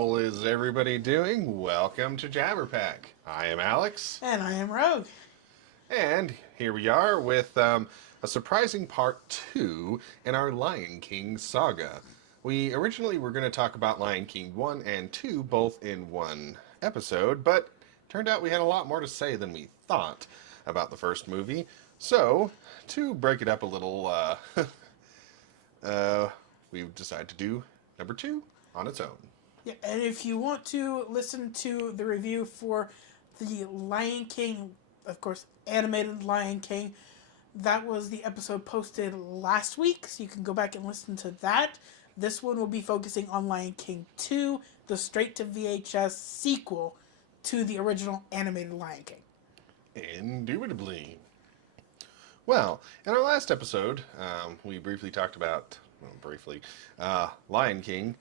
How is everybody doing? Welcome to Jabberpack. I am Alex, And I am Rogue. and here we are with a surprising part two in our Lion King saga. We originally were going to talk about Lion King 1 and 2 both in one episode, but turned out we had a lot more to say than we thought about the first movie. So, to break it up a little, we've decided to do number 2 on its own. Yeah, and if you want to listen to the review for the Lion King, of course, animated Lion King, that was the episode posted last week, so you can go back and listen to that. This one will be focusing on Lion King 2, the straight-to-VHS sequel to the original animated Lion King. Indubitably. Well, in our last episode, we briefly talked about, Lion King,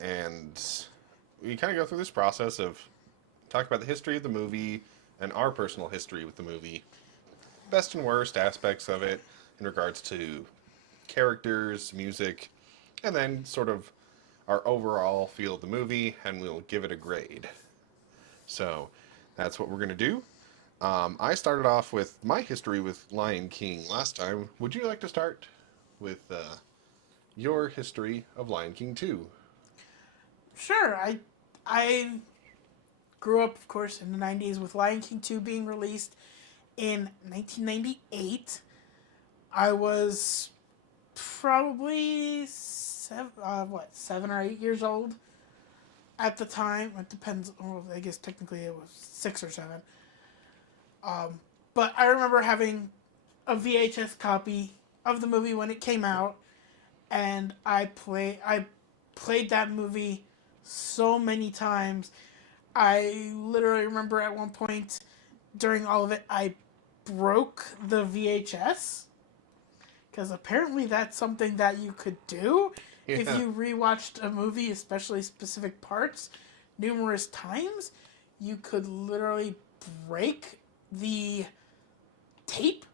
and we kind of go through this process of talk about the history of the movie and our personal history with the movie, best and worst aspects of it in regards to characters, music, and then sort of our overall feel of the movie, and we'll give it a grade. So that's what we're going to do. I started off with my history with Lion King last time. Would you like to start with your history of Lion King 2? Sure, I grew up, of course, in the 90s with Lion King 2 being released in 1998. I was probably 7 or 8 years old at the time. It depends. Well, I guess technically it was 6 or 7. But I remember having a VHS copy of the movie when it came out, and I played that movie so many times. I literally remember at one point during all of it, I broke the VHS because apparently that's something that you could do if Yeah. you rewatched a movie, especially specific parts, numerous times. You could literally break the tape,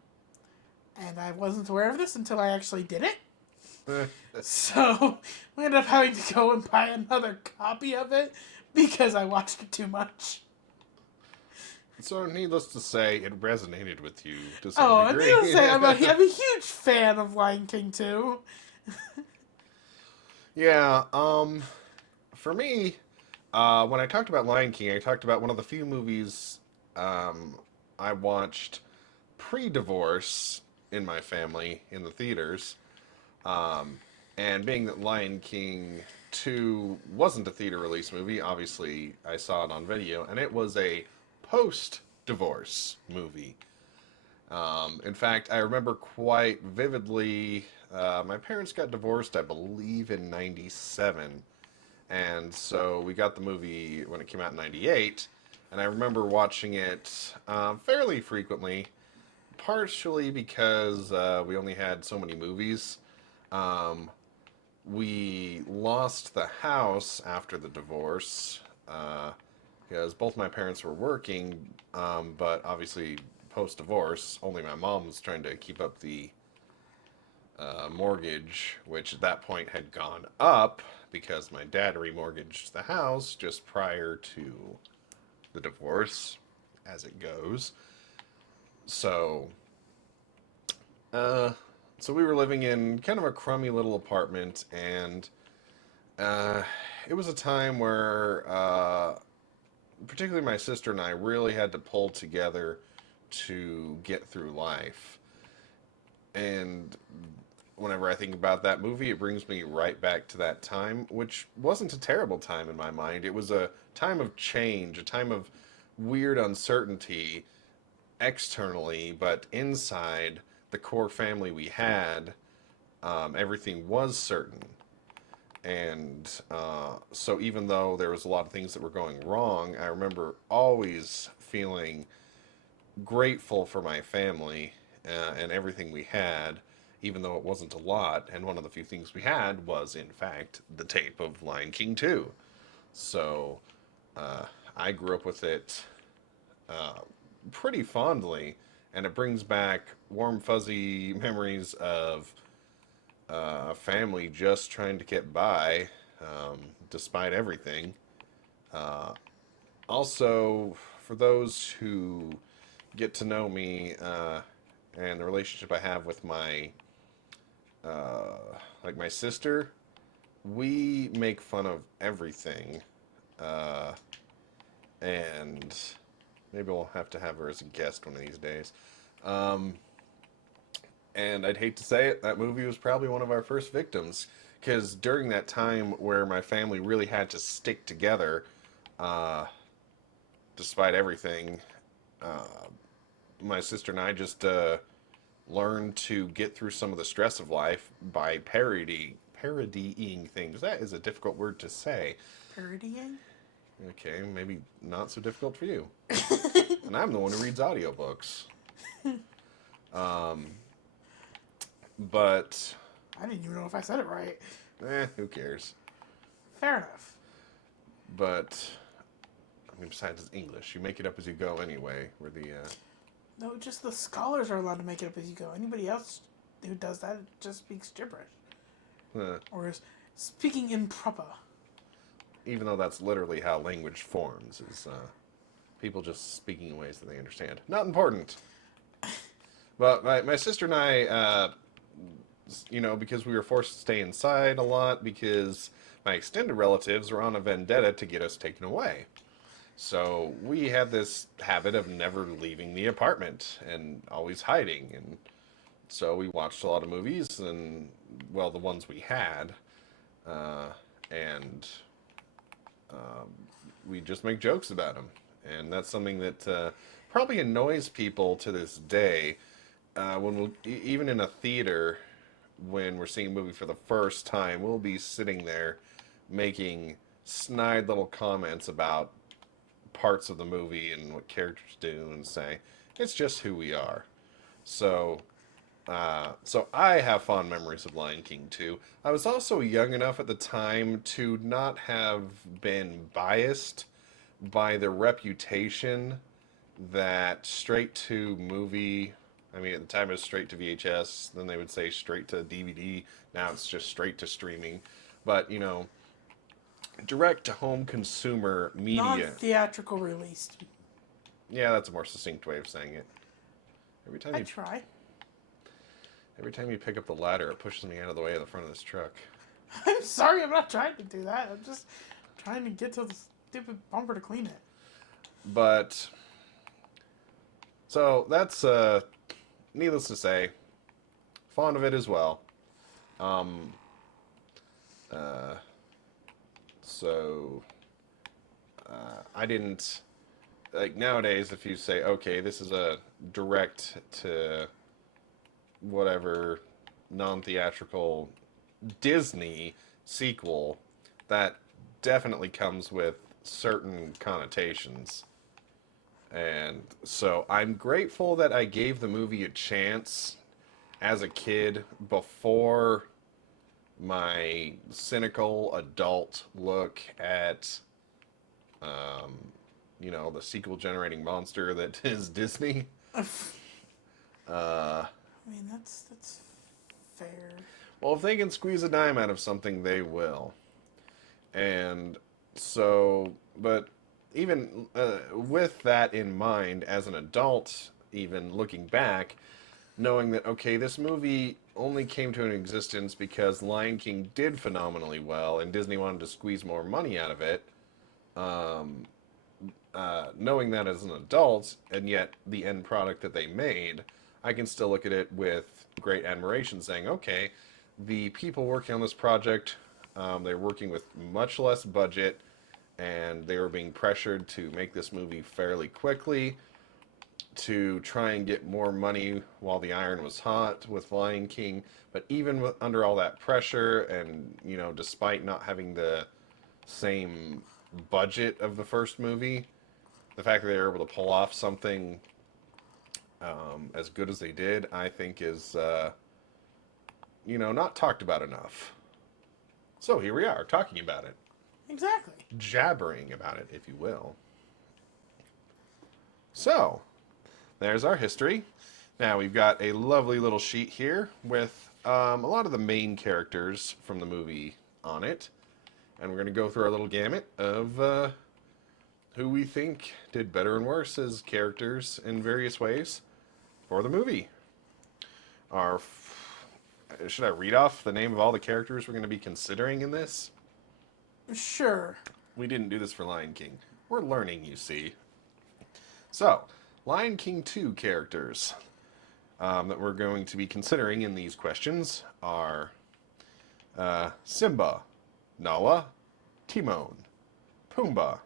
and I wasn't aware of this until I actually did it. So we ended up having to go and buy another copy of it because I watched it too much. So, needless to say, it resonated with you to some Oh, and degree. needless to say, I'm a huge fan of Lion King too. Yeah, for me, when I talked about Lion King, I talked about one of the few movies I watched pre-divorce in my family in the theaters. And being that Lion King 2 wasn't a theater release movie, obviously I saw it on video, and it was a post-divorce movie. In fact, I remember quite vividly, my parents got divorced, I believe, in 97. And so we got the movie when it came out in 98. And I remember watching it fairly frequently, partially because we only had so many movies. Um, we lost the house after the divorce because both my parents were working, but obviously post divorce, only my mom was trying to keep up the mortgage, which at that point had gone up because my dad remortgaged the house just prior to the divorce, as it goes. So, uh, so we were living in kind of a crummy little apartment, and uh, it was a time where, particularly my sister and I, really had to pull together to get through life. And whenever I think about that movie, it brings me right back to that time, which wasn't a terrible time in my mind. It was a time of change, a time of weird uncertainty externally, but inside the core family we had, everything was certain. And so even though there was a lot of things that were going wrong, I remember always feeling grateful for my family and everything we had, even though it wasn't a lot. And one of the few things we had was, in fact, the tape of Lion King 2. So uh, I grew up with it uh, pretty fondly, and it brings back warm, fuzzy memories of a family just trying to get by despite everything. Uh, Also, for those who get to know me and the relationship I have with my like my sister, we make fun of everything, uh, and maybe we'll have to have her as a guest one of these days. Um, and I'd hate to say it, that movie was probably one of our first victims because during that time where my family really had to stick together, uh, despite everything, uh, my sister and I just learned to get through some of the stress of life by parodying things. That is a difficult word to say. Parodying? Okay, maybe not so difficult for you. And I'm the one who reads audiobooks. Um, but, I didn't even know if I said it right. who cares? Fair enough. But, I mean, besides it's English, you make it up as you go anyway. We're the, No, just the scholars are allowed to make it up as you go. Anybody else who does that just speaks gibberish. Or is speaking improper. even though that's literally how language forms, is people just speaking in ways that they understand. Not important. But my sister and I, because we were forced to stay inside a lot because my extended relatives were on a vendetta to get us taken away. So we had this habit of never leaving the apartment and always hiding. And so we watched a lot of movies, and, well, the ones we had. And we just make jokes about them. And that's something that probably annoys people to this day. Even in a theater, when we're seeing a movie for the first time, we'll be sitting there making snide little comments about parts of the movie and what characters do and say. It's just who we are. So, so I have fond memories of Lion King too. I was also young enough at the time to not have been biased by the reputation that straight to movie. I mean, at the time it was straight to VHS. Then they would say straight to DVD. Now it's just straight to streaming. But direct to home consumer media. Non-theatrical released. Yeah, that's a more succinct way of saying it. Every time I you try. Every time you pick up the ladder, it pushes me out of the way of the front of this truck. I'm sorry, I'm not trying to do that. I'm just trying to get to the stupid bumper to clean it. But so that's needless to say, fond of it as well. Um, uh, so I didn't like nowadays. If you say, okay, this is a direct to whatever non-theatrical Disney sequel, that definitely comes with certain connotations. And so I'm grateful that I gave the movie a chance as a kid before my cynical adult look at, the sequel generating monster that is Disney. I mean, that's fair. Well, if they can squeeze a dime out of something, they will. And so, but even with that in mind, as an adult, even looking back, knowing that, okay, this movie only came to an existence because Lion King did phenomenally well and Disney wanted to squeeze more money out of it, knowing that as an adult, and yet the end product that they made, I can still look at it with great admiration, saying, okay, the people working on this project, they're working with much less budget, and they were being pressured to make this movie fairly quickly to try and get more money while the iron was hot with Lion King. But even under all that pressure, and despite not having the same budget of the first movie, the fact that they were able to pull off something as good as they did, I think is not talked about enough. So here we are, talking about it. Exactly. Jabbering about it, if you will. So, there's our history. Now we've got a lovely little sheet here with a lot of the main characters from the movie on it. and we're going to go through our little gamut of who we think did better and worse as characters in various ways for the movie. Should I read off the name of all the characters we're going to be considering in this? Sure. We didn't do this for Lion King. We're learning, you see. So, Lion King 2 characters that we're going to be considering in these questions are Simba, Nala, Timon, Pumbaa,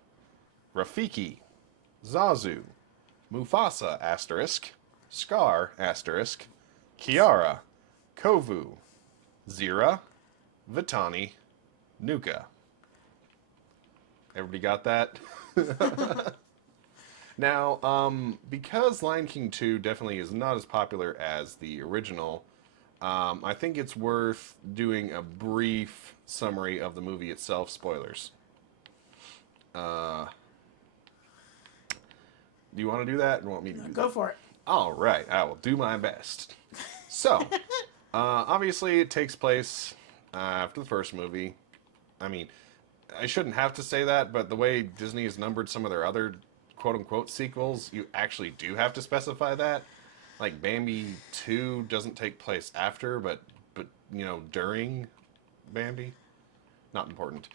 Rafiki, Zazu, Mufasa asterisk, Scar asterisk, Kiara, Kovu, Zira, Vitani, Nuka. Everybody got that? Now, because Lion King 2 definitely is not as popular as the original, I think it's worth doing a brief summary of the movie itself. Spoilers. Do you want to do that? Or want me to do that? Go for it. All right, I will do my best. So, obviously, it takes place after the first movie. I mean, I shouldn't have to say that, but the way Disney has numbered some of their other quote-unquote sequels, you actually do have to specify that. Like, Bambi 2 doesn't take place after, but you know, during Bambi. Not important.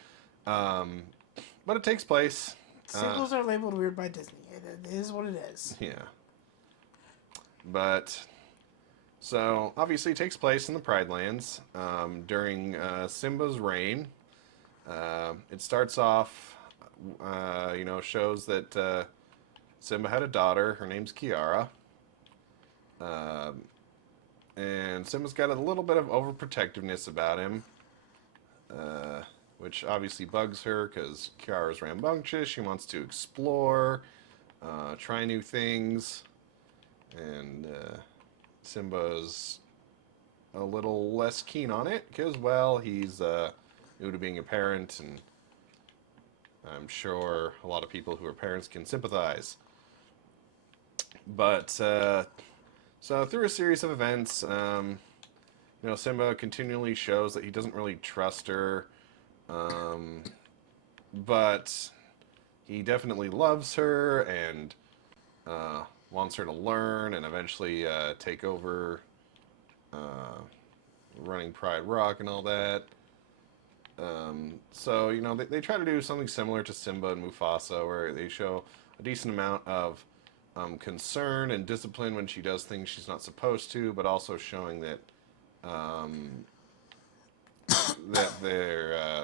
But it takes place. Sequels are labeled weird by Disney. It is what it is. Yeah. But, so, obviously it takes place in the Pride Lands during Simba's reign. It starts off, you know, shows that Simba had a daughter. Her name's Kiara. And Simba's got a little bit of overprotectiveness about him, which obviously bugs her because Kiara's rambunctious. She wants to explore, try new things, and Simba's a little less keen on it because, well, he's new to being a parent, and I'm sure a lot of people who are parents can sympathize. But, so through a series of events, you know, Simba continually shows that he doesn't really trust her, but he definitely loves her and wants her to learn and eventually take over running Pride Rock and all that. So, you know, they try to do something similar to Simba and Mufasa, where they show a decent amount of concern and discipline when she does things she's not supposed to, but also showing that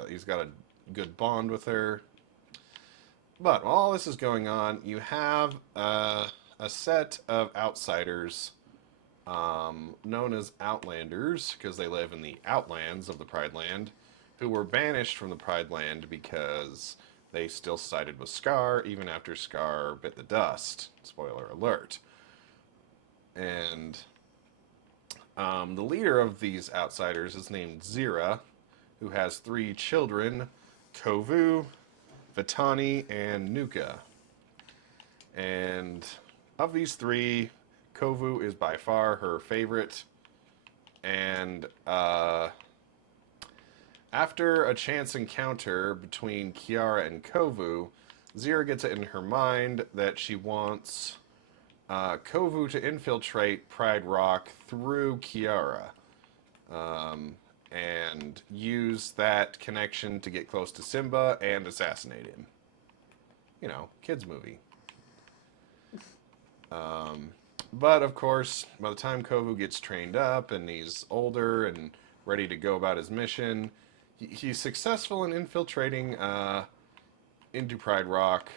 he's got a good bond with her. But while all this is going on, you have a set of outsiders known as Outlanders, because they live in the outlands of the Pride Land, who were banished from the Pride Land because they still sided with Scar, even after Scar bit the dust. Spoiler alert. And the leader of these outsiders is named Zira, who has 3 children, Kovu, Vitani, and Nuka. And of these 3, Kovu is by far her favorite. And after a chance encounter between Kiara and Kovu, Zira gets it in her mind that she wants Kovu to infiltrate Pride Rock through Kiara and use that connection to get close to Simba and assassinate him. You know, kids' movie. But, of course, by the time Kovu gets trained up and he's older and ready to go about his mission, he's successful in infiltrating into Pride Rock.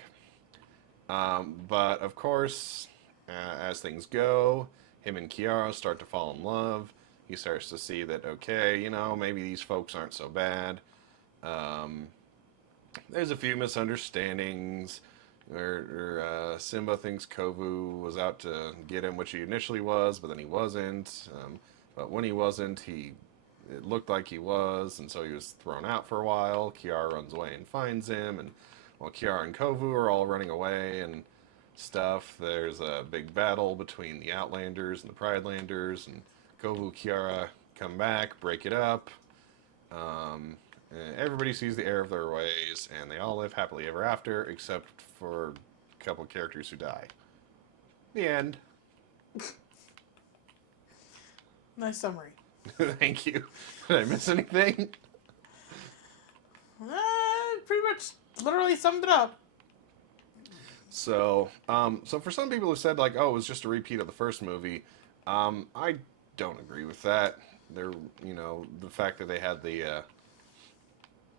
But, of course, as things go, him and Kiara start to fall in love. He starts to see that, okay, you know, maybe these folks aren't so bad. There's a few misunderstandings where Simba thinks Kovu was out to get him, which he initially was, but then he wasn't. But when he wasn't, it looked like he was, and so he was thrown out for a while. Kiara runs away and finds him, and while Kiara and Kovu are all running away and stuff, there's a big battle between the Outlanders and the Pridelanders, and Kovu and Kiara come back, break it up, Everybody sees the error of their ways, and they all live happily ever after, except for a couple characters who die. The end. Nice summary. Thank you. Did I miss anything? Pretty much literally summed it up. So for some people who said like, oh, it was just a repeat of the first movie, I don't agree with that. The fact that they had the,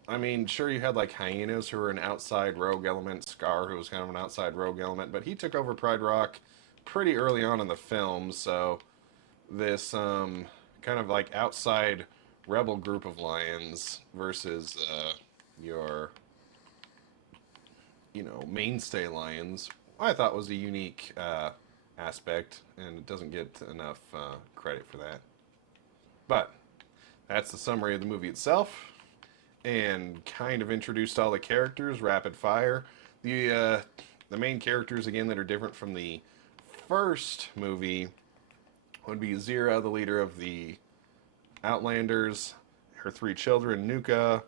I mean, sure, you had like hyenas who were an outside rogue element, Scar who was kind of an outside rogue element, but he took over Pride Rock pretty early on in the film, so this kind of like outside rebel group of lions versus your mainstay lions, I thought was a unique aspect, and it doesn't get enough credit for that. But that's the summary of the movie itself, and kind of introduced all the characters rapid fire. The main characters again that are different from the first movie would be Zira, the leader of the Outlanders, her three children, Nuka,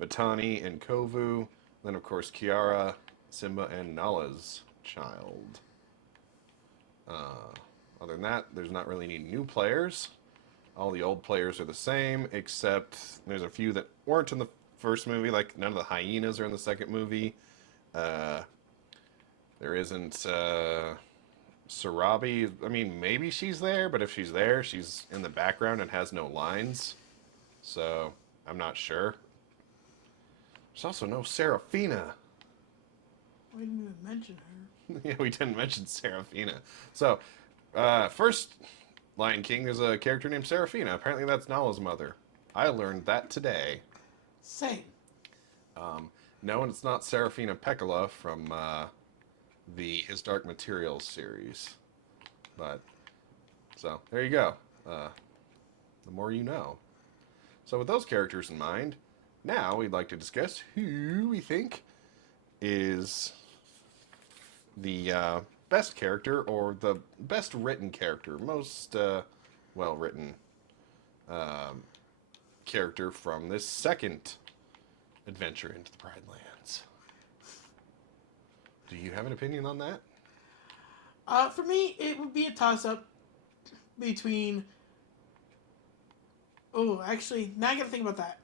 Batani, and Kovu, then of course Kiara, Simba, and Nala's child. Other than that, there's not really any new players. All the old players are the same, except there's a few that weren't in the first movie, like none of the hyenas are in the second movie. There isn't Sarabi. I mean, maybe she's there, but if she's there, she's in the background and has no lines. So, I'm not sure. There's also no Serafina. We didn't even mention her. Yeah, we didn't mention Serafina. So, first Lion King, there's a character named Serafina. Apparently that's Nala's mother. I learned that today. Same. No, and it's not Serafina Pekkala from the His Dark Materials series. But, so, there you go. The more you know. So with those characters in mind, now we'd like to discuss who we think is the best character, or the best written character, most well-written character from this second adventure into the Pride Lands. Do you have an opinion on that? For me, it would be a toss-up between... Oh, actually, now I gotta think about that.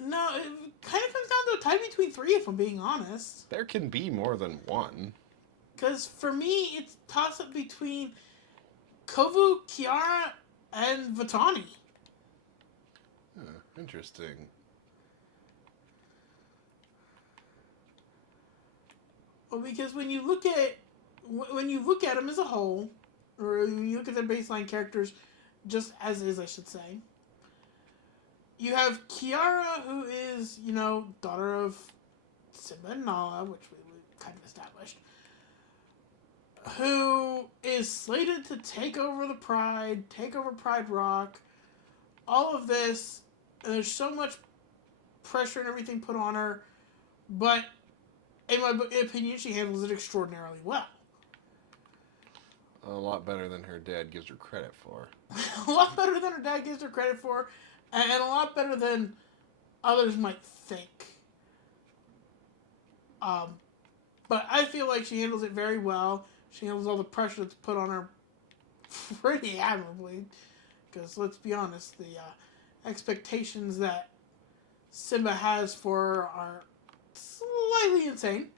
No, it kind of comes down to a tie between three, if I'm being honest. There can be more than one. Because for me, it's a toss-up between Kovu, Kiara, and Vatani. Interesting. Well, because when you look at them as a whole, or when you look at their baseline characters, just as is, I should say, you have Kiara, who is, daughter of Simba and Nala, which we kind of established, who is slated to take over Pride Rock, all of this, and there's so much pressure and everything put on her, but in my opinion, she handles it extraordinarily well. A lot better than her dad gives her credit for. A lot better than her dad gives her credit for, and a lot better than others might think. But I feel like she handles it very well. She handles all the pressure that's put on her pretty admirably. Because let's be honest, the expectations that Simba has for her are slightly insane.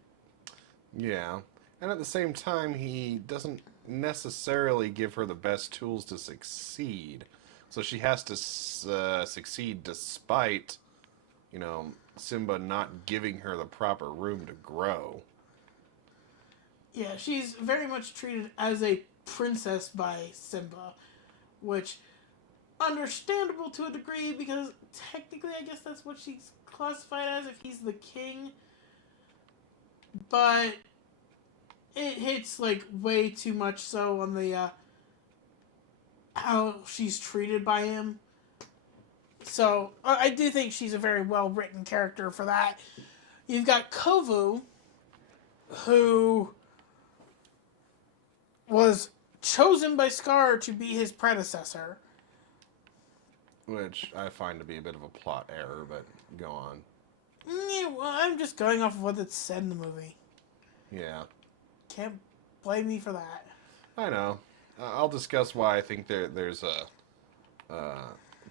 Yeah. And at the same time, he doesn't necessarily give her the best tools to succeed. So she has to succeed despite, Simba not giving her the proper room to grow. Yeah, she's very much treated as a princess by Simba, which, understandable to a degree, because technically I guess that's what she's classified as if he's the king. But it hits way too much so on the how she's treated by him. So I do think she's a very well written character for that. You've got Kovu, who was chosen by Scar to be his predecessor, which I find to be a bit of a plot error, but go on. Yeah, well, I'm just going off of what it said in the movie. Yeah, Can't blame me for that. I know. I'll discuss why I think there's a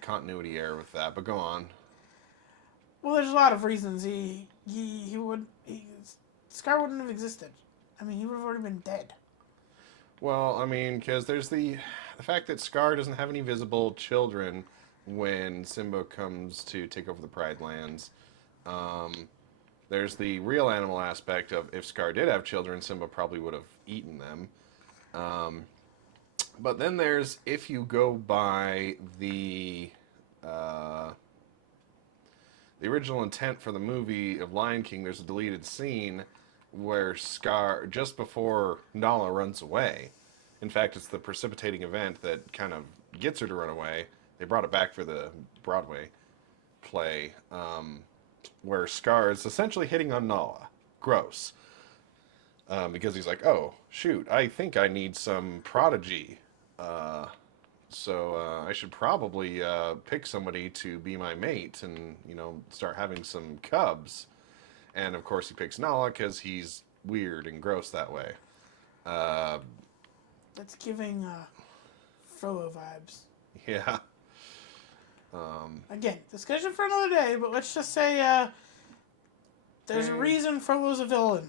continuity error with that, but go on. Well, there's a lot of reasons Scar wouldn't have existed. I mean, he would have already been dead. Well, I mean, because there's the fact that Scar doesn't have any visible children when Simba comes to take over the Pride Lands. Um, there's the real animal aspect of if Scar did have children, Simba probably would have eaten them. Um, but then there's if you go by uh, the original intent for the movie of Lion King, there's a deleted scene where Scar, just before Nala runs away, in fact, it's the precipitating event that kind of gets her to run away. They brought it back for the Broadway play, where Scar is essentially hitting on Nala. Gross. Because he's like, oh, shoot, I think I need some prodigy. So I should probably pick somebody to be my mate and, start having some cubs. And of course he picks Nala because he's weird and gross that way. That's giving Frollo vibes. Yeah. Again, discussion for another day, but let's just say there's a reason Frollo's a villain.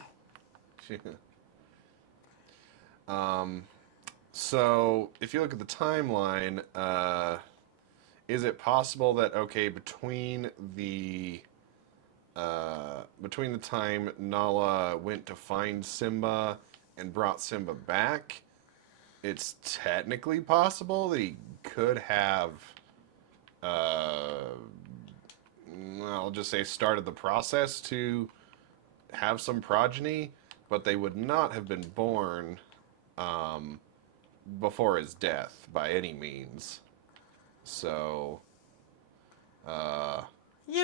So if you look at the timeline, is it possible that between the time Nala went to find Simba and brought Simba back, it's technically possible that he could have, I'll just say, started the process to have some progeny, but they would not have been born before his death by any means. So, yeah,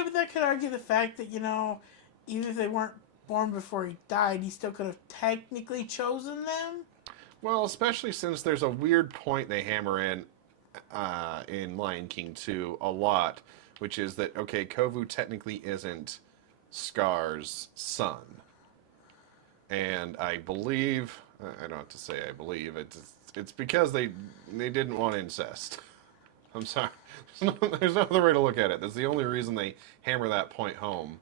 but that could argue the fact that, even if they weren't born before he died, he still could have technically chosen them. well, especially since there's a weird point they hammer in Lion King 2 a lot, which is that, Kovu technically isn't Scar's son. And I believe, I don't have to say I believe, it's because they didn't want incest. I'm sorry. There's no other way to look at it. That's the only reason they hammer that point home.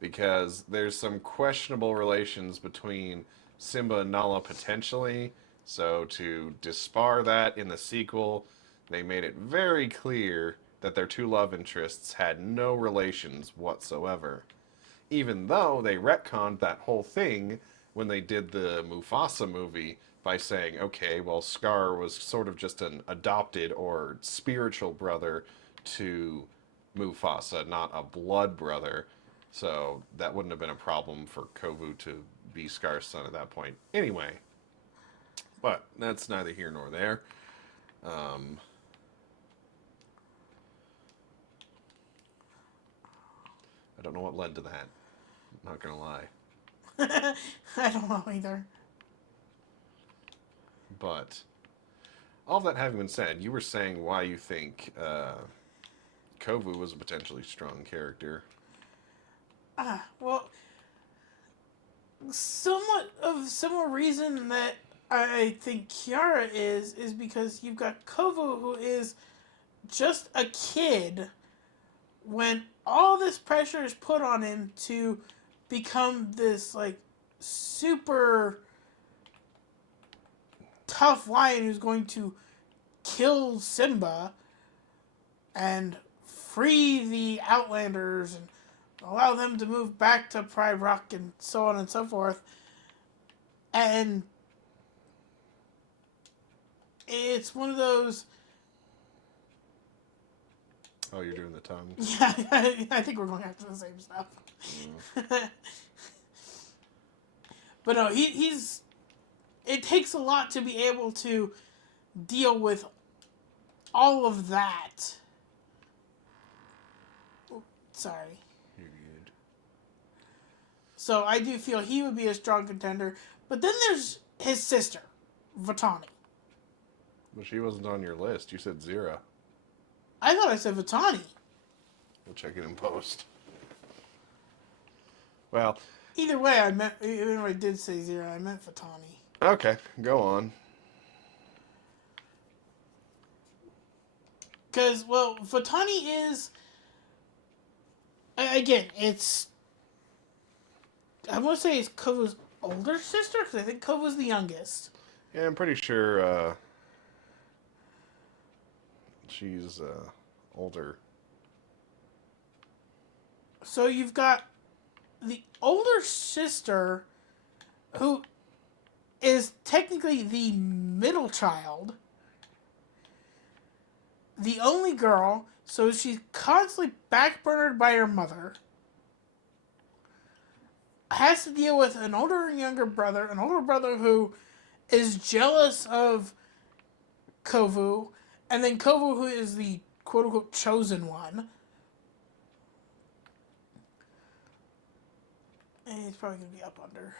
Because there's some questionable relations between Simba and Nala potentially. So to dispar that in the sequel, they made it very clear that their two love interests had no relations whatsoever. Even though they retconned that whole thing when they did the Mufasa movie by saying, Scar was sort of just an adopted or spiritual brother to Mufasa, not a blood brother. So that wouldn't have been a problem for Kovu to be Scar's son at that point. Anyway, but that's neither here nor there. I don't know what led to that. I'm not going to lie. I don't know either. But all that having been said, you were saying why you think Kovu was a potentially strong character. Well, somewhat of similar reason that I think Kiara is because you've got Kovu, who is just a kid when all this pressure is put on him to become this, super tough lion who's going to kill Simba and free the Outlanders and allow them to move back to Pride Rock and so on and so forth. And it's one of those... Oh, you're doing the tongue? Yeah, I think we're going after the same stuff. But no, he's... It takes a lot to be able to deal with all of that. Sorry. You're good. So I do feel he would be a strong contender. But then there's his sister, Vatani. But she wasn't on your list. You said Zira. I thought I said Vitani. We'll check it in post. Well, Either way, I meant, even though I did say Zero, I meant Vitani. okay, go on. Because, well, Vitani is, again, it's, I want to say it's Kovu's older sister, because I think Kovu's the youngest. Yeah, I'm pretty sure she's older. So you've got the older sister, who is technically the middle child, the only girl, so she's constantly backburnered by her mother, has to deal with an older and younger brother, an older brother who is jealous of Kovu, and then Kovu, who is the quote-unquote chosen one. And he's probably going to be up under.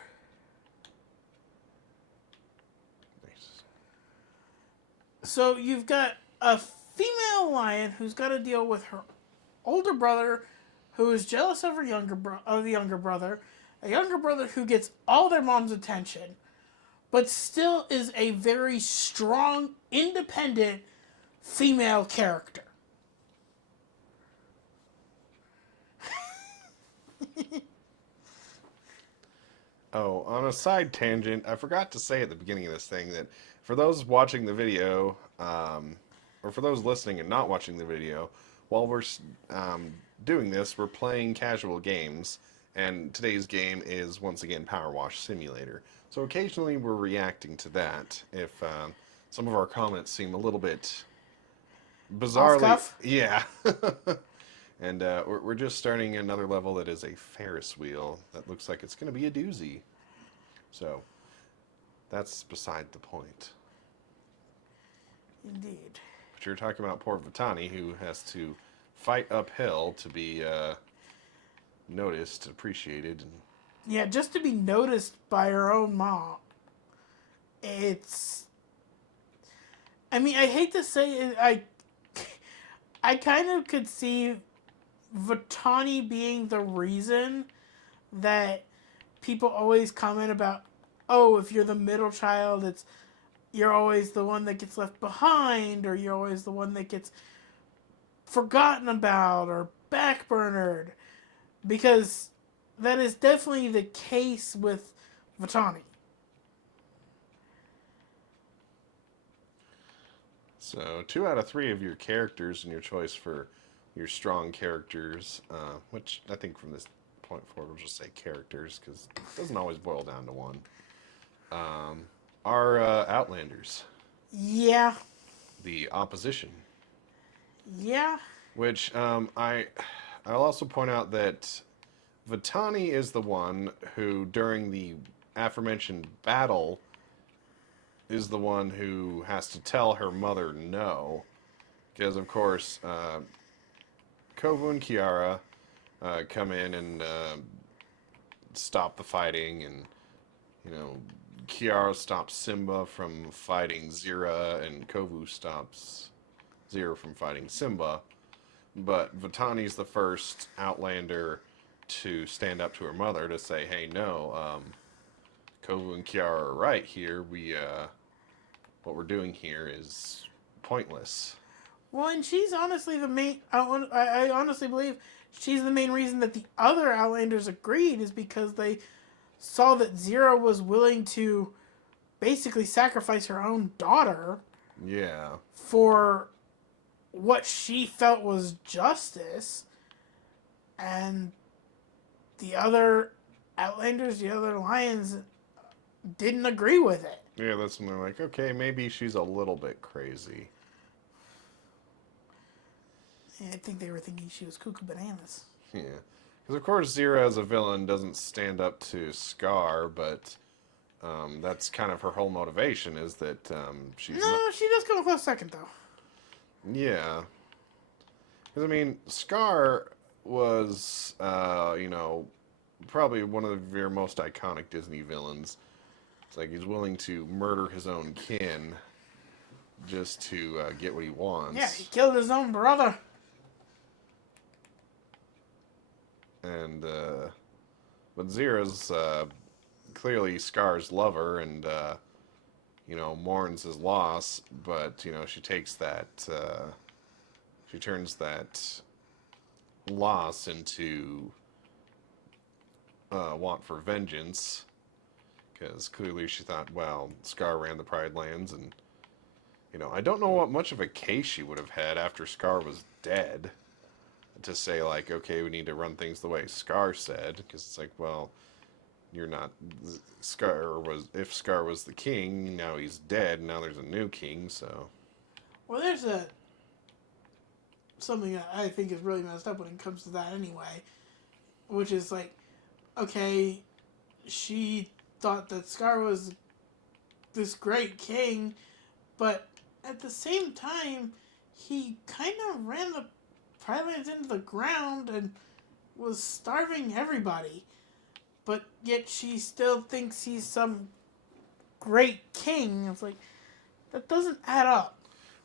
Nice. So you've got a female lion who's got to deal with her older brother, who is jealous of her the younger brother, a younger brother who gets all their mom's attention, but still is a very strong, independent female character. Oh, on a side tangent, I forgot to say at the beginning of this thing that for those watching the video, or for those listening and not watching the video, while we're doing this, we're playing casual games, and today's game is once again Power Wash Simulator. So occasionally we're reacting to that if some of our comments seem a little bit bizarrely, Off cuff? yeah. And we're just starting another level that is a Ferris wheel that looks like it's going to be a doozy. So that's beside the point. Indeed. But you're talking about poor Vitani, who has to fight uphill to be noticed, appreciated. And Yeah, just to be noticed by her own mom. It's. I mean, I hate to say it, I kind of could see Vitani being the reason that people always comment about, oh, if you're the middle child, you're always the one that gets left behind, or you're always the one that gets forgotten about or backburnered, because that is definitely the case with Vitani. so 2 out of 3 of your characters in your choice for your strong characters, which I think from this point forward we'll just say characters because it doesn't always boil down to one, are Outlanders. Yeah. The opposition. Yeah. Which I'll also point out that Vitani is the one who, during the aforementioned battle, is the one who has to tell her mother no. Because, of course, Kovu and Kiara come in and stop the fighting, and, you know, Kiara stops Simba from fighting Zira, and Kovu stops Zira from fighting Simba. But Vitani's the first Outlander to stand up to her mother to say, hey, no, Kovu and Kiara are right here. What we're doing here is pointless. Well, and she's honestly the main. I honestly believe she's the main reason that the other Outlanders agreed, is because they saw that Zira was willing to basically sacrifice her own daughter. Yeah. For what she felt was justice, and the other Outlanders, the other Lions, didn't agree with it. Yeah, that's when they're like, okay, maybe she's a little bit crazy. I think they were thinking she was cuckoo bananas. Yeah. Because, of course, Zira as a villain doesn't stand up to Scar, but that's kind of her whole motivation, is that she's... No, she does come a close second, though. Yeah. Because, I mean, Scar was, probably one of your most iconic Disney villains. It's like he's willing to murder his own kin just to get what he wants. Yeah, he killed his own brother. And but Zira's clearly Scar's lover, and mourns his loss. But she takes that, she turns that loss into want for vengeance, because clearly she thought, well, Scar ran the Pride Lands, and I don't know what much of a case she would have had after Scar was dead to say, like, okay, we need to run things the way Scar said, because it's like, well, you're not if Scar was the king, now he's dead, now there's a new king, so. Well, there's something that I think is really messed up when it comes to that anyway, which is like, okay, she thought that Scar was this great king, but at the same time, he kind of ran the Pride Lands into the ground and was starving everybody. But yet she still thinks he's some great king. It's like, that doesn't add up.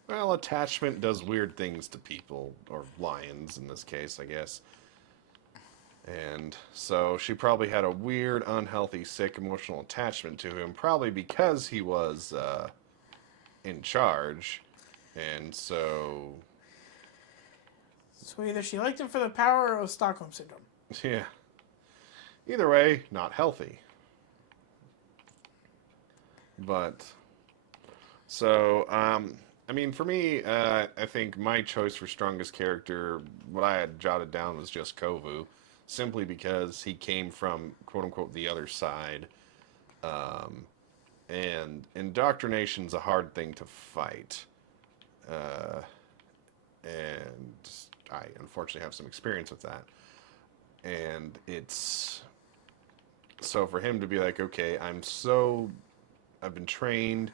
Well, attachment does weird things to people, or lions in this case, I guess. And so she probably had a weird, unhealthy, sick emotional attachment to him, probably because he was in charge. And so either she liked him for the power or it was Stockholm Syndrome. Yeah. Either way, not healthy. But, so, for me, I think my choice for strongest character, what I had jotted down was just Kovu, simply because he came from, quote-unquote, the other side. And indoctrination's a hard thing to fight. And I, unfortunately, have some experience with that. And it's... So for him to be like, okay, I've been trained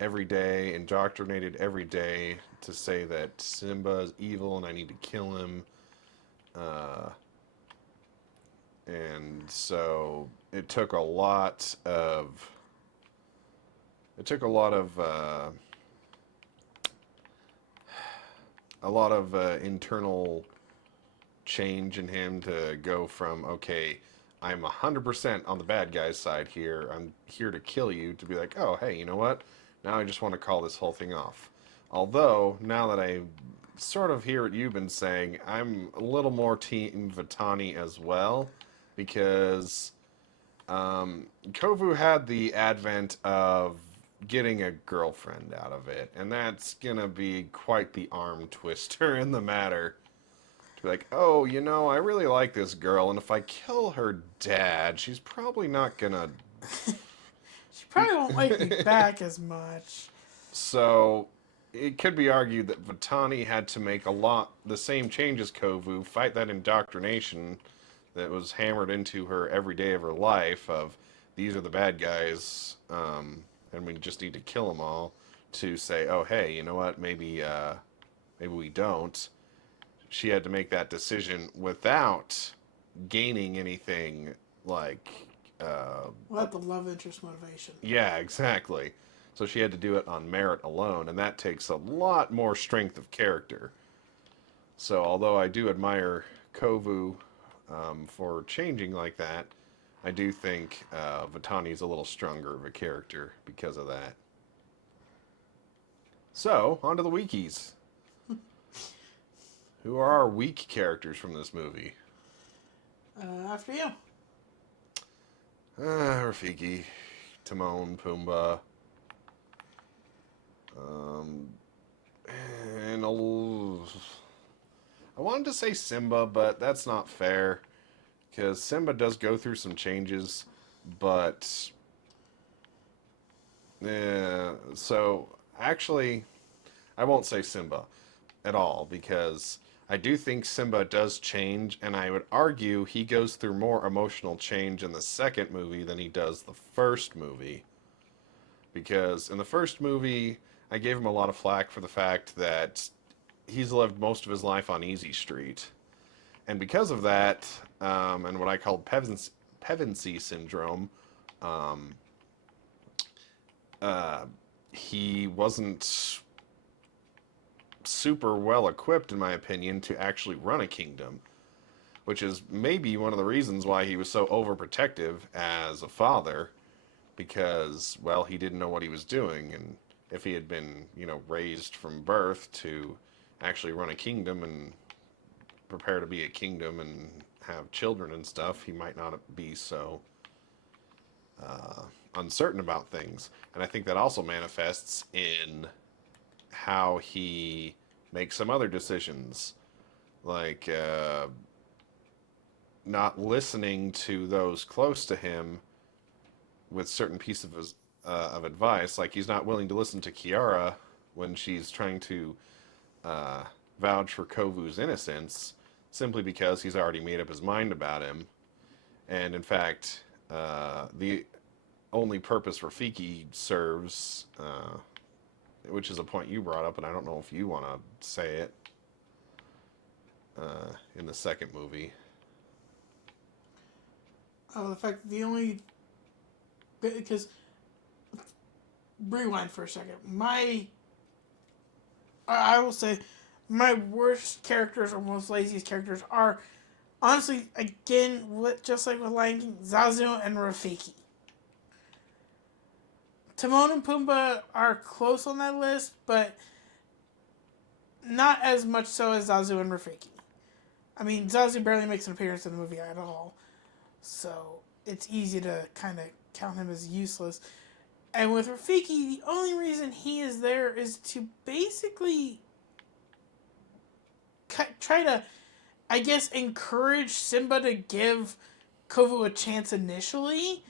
every day, indoctrinated every day to say that Simba is evil and I need to kill him. And so it took a lot of internal change in him to go from, okay, I'm 100% on the bad guy's side here, I'm here to kill you, to be like, oh, hey, you know what? Now I just want to call this whole thing off. Although, now that I sort of hear what you've been saying, I'm a little more Team Vitani as well, because Kovu had the advent of getting a girlfriend out of it, and that's gonna be quite the arm twister in the matter. To be like, oh, I really like this girl, and if I kill her dad, she's probably not gonna... She probably won't like me back as much. So, it could be argued that Vitani had to make the same change as Kovu, fight that indoctrination that was hammered into her every day of her life of, these are the bad guys, and we just need to kill them all, to say, oh, hey, you know what, maybe we don't. She had to make that decision without gaining anything like... without the love interest motivation. Yeah, exactly. So she had to do it on merit alone, and that takes a lot more strength of character. So although I do admire Kovu for changing like that, I do think Vitani's a little stronger of a character because of that. So, on to the weakies. Who are our weak characters from this movie? After you. Rafiki, Timon, Pumbaa, and I wanted to say Simba, but that's not fair, because Simba does go through some changes, but so actually, I won't say Simba at all, because I do think Simba does change, and I would argue he goes through more emotional change in the second movie than he does the first movie. Because in the first movie, I gave him a lot of flack for the fact that he's lived most of his life on Easy Street. And because of that, and what I called Pevensie syndrome, he wasn't super well equipped, in my opinion, to actually run a kingdom, which is maybe one of the reasons why he was so overprotective as a father, because, well, he didn't know what he was doing, and if he had been, raised from birth to actually run a kingdom and prepare to be a kingdom and have children and stuff, he might not be so uncertain about things. And I think that also manifests in how he makes some other decisions, like not listening to those close to him with certain pieces of advice. Like he's not willing to listen to Kiara when she's trying to vouch for Kovu's innocence, simply because he's already made up his mind about him. And in fact, the only purpose Rafiki serves, which is a point you brought up, and I don't know if you want to say it, in the second movie. Oh, the fact that the only... Because... Rewind for a second. I will say, my worst characters or most laziest characters are, honestly, again, just like with Lion King, Zazu and Rafiki. Timon and Pumbaa are close on that list, but not as much so as Zazu and Rafiki. I mean, Zazu barely makes an appearance in the movie at all, so it's easy to kind of count him as useless. And with Rafiki, the only reason he is there is to basically try to, I guess, encourage Simba to give Kovu a chance initially,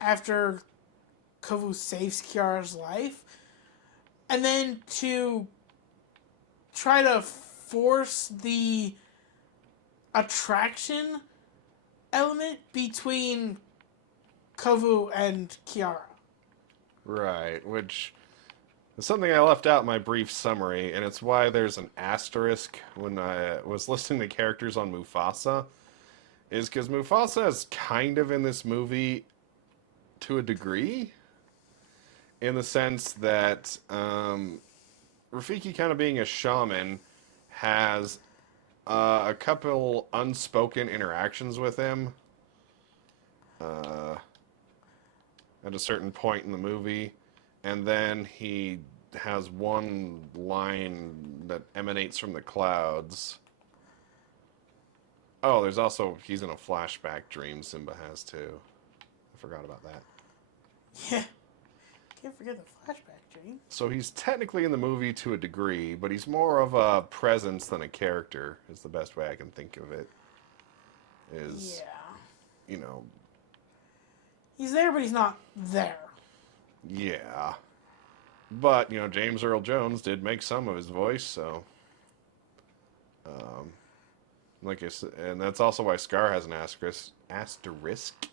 after Kovu saves Kiara's life, and then to try to force the attraction element between Kovu and Kiara. Right, which is something I left out in my brief summary, and it's why there's an asterisk when I was listing the characters on Mufasa, is because Mufasa is kind of in this movie to a degree, in the sense that Rafiki, kind of being a shaman, has a couple unspoken interactions with him at a certain point in the movie, and then he has one line that emanates from the clouds. Oh, there's also, he's in a flashback dream, Simba has too. I forgot about that. Yeah. Can't forget the flashback dream. So he's technically in the movie to a degree, but he's more of a presence than a character, is the best way I can think of it. Is, yeah. He's there, but he's not there. Yeah. But, James Earl Jones did make some of his voice, so... like I said, and that's also why Scar has an asterisk.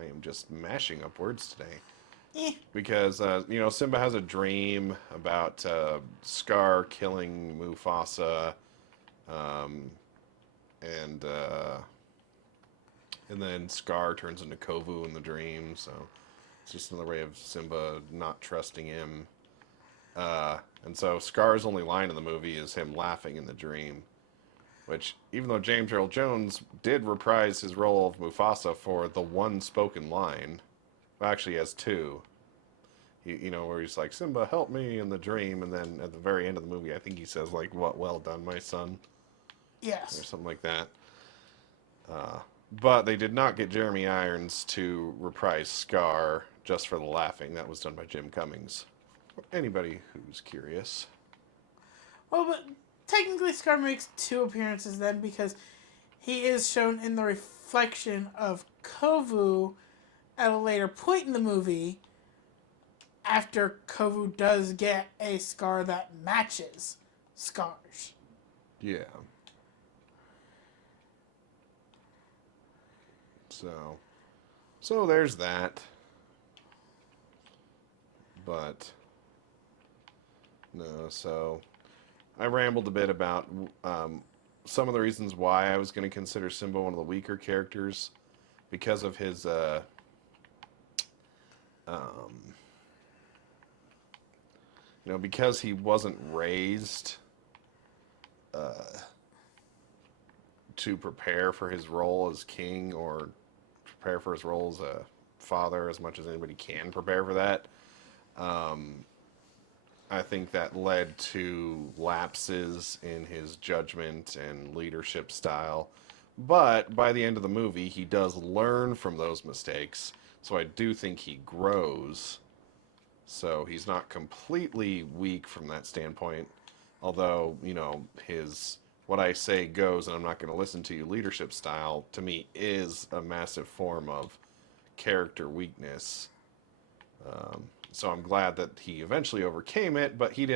I am just mashing up words today. Because, Simba has a dream about Scar killing Mufasa, and then Scar turns into Kovu in the dream, so it's just another way of Simba not trusting him. And so Scar's only line in the movie is him laughing in the dream, which, even though James Earl Jones did reprise his role of Mufasa for the one spoken line, well, actually he has two. Where he's like, Simba, help me, in the dream, and then at the very end of the movie, I think he says, like, what, well done, my son? Yes. Or something like that. But they did not get Jeremy Irons to reprise Scar just for the laughing. That was done by Jim Cummings. For anybody who's curious. Well, but technically Scar makes two appearances then, because he is shown in the reflection of Kovu at a later point in the movie, after Kovu does get a scar that matches Scar's. Yeah. So there's that. But, no, so I rambled a bit about some of the reasons why I was going to consider Simba one of the weaker characters, because of his because he wasn't raised to prepare for his role as king or prepare for his role as a father as much as anybody can prepare for that. I think that led to lapses in his judgment and leadership style. But by the end of the movie, he does learn from those mistakes. So I do think he grows. So he's not completely weak from that standpoint. Although, his what I say goes and I'm not going to listen to you leadership style, to me, is a massive form of character weakness. So I'm glad that he eventually overcame it, but he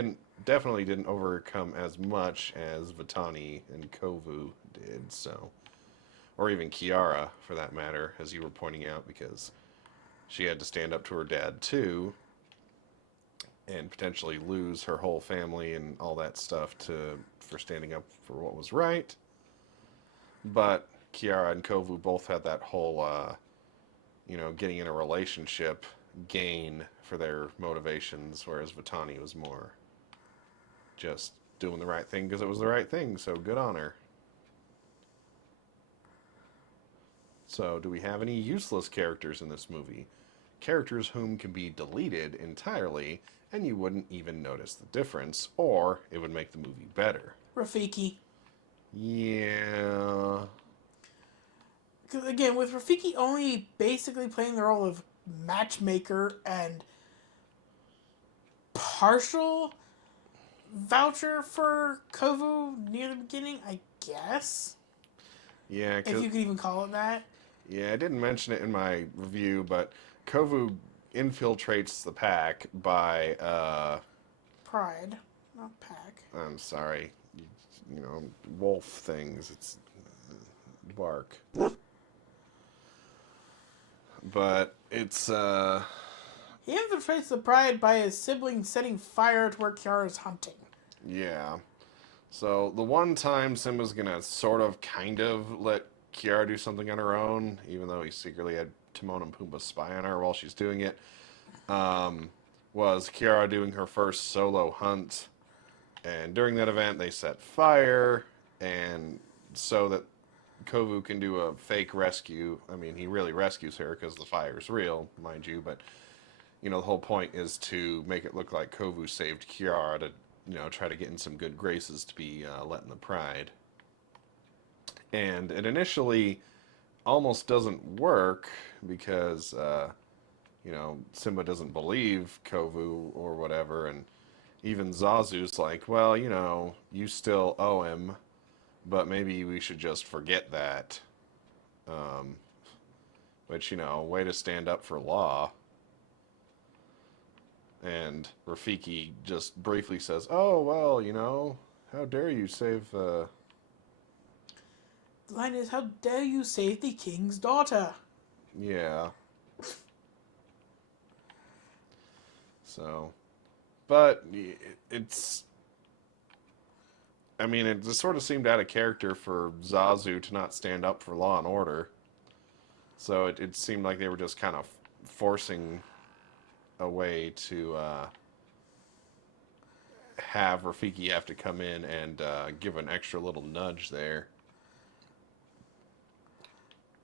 definitely didn't overcome as much as Vitani and Kovu did. So, or even Kiara for that matter, as you were pointing out, because she had to stand up to her dad too, and potentially lose her whole family and all that stuff for standing up for what was right. But Kiara and Kovu both had that whole, getting in a relationship gain for their motivations, whereas Vitani was more just doing the right thing because it was the right thing, so good on her. So, do we have any useless characters in this movie? Characters whom can be deleted entirely, and you wouldn't even notice the difference, or it would make the movie better. Rafiki. Yeah. Because again, with Rafiki only basically playing the role of matchmaker and partial voucher for Kovu near the beginning, I guess. Yeah, if you could even call it that. Yeah, I didn't mention it in my review, but Kovu infiltrates the pack by Pride, not pack. I'm sorry, wolf things. It's bark. But it's He infiltrates the Pride by his siblings setting fire to where Kiara's hunting. Yeah. So the one time Simba's gonna sort of kind of let Kiara do something on her own, even though he secretly had Timon and Pumbaa spy on her while she's doing it, was Kiara doing her first solo hunt. And during that event, they set fire, and so that Kovu can do a fake rescue. I mean, he really rescues her because the fire's real, mind you, but, the whole point is to make it look like Kovu saved Kiara to, try to get in some good graces to be let in the Pride. And it initially almost doesn't work because, Simba doesn't believe Kovu or whatever, and even Zazu's like, well, you still owe him, but maybe we should just forget that. Which, way to stand up for law. And Rafiki just briefly says, oh, well, how dare you save... The line is, how dare you save the king's daughter? Yeah. So... But it's... I mean, it just sort of seemed out of character for Zazu to not stand up for law and order. So it seemed like they were just kind of forcing a way to have Rafiki have to come in and give an extra little nudge there.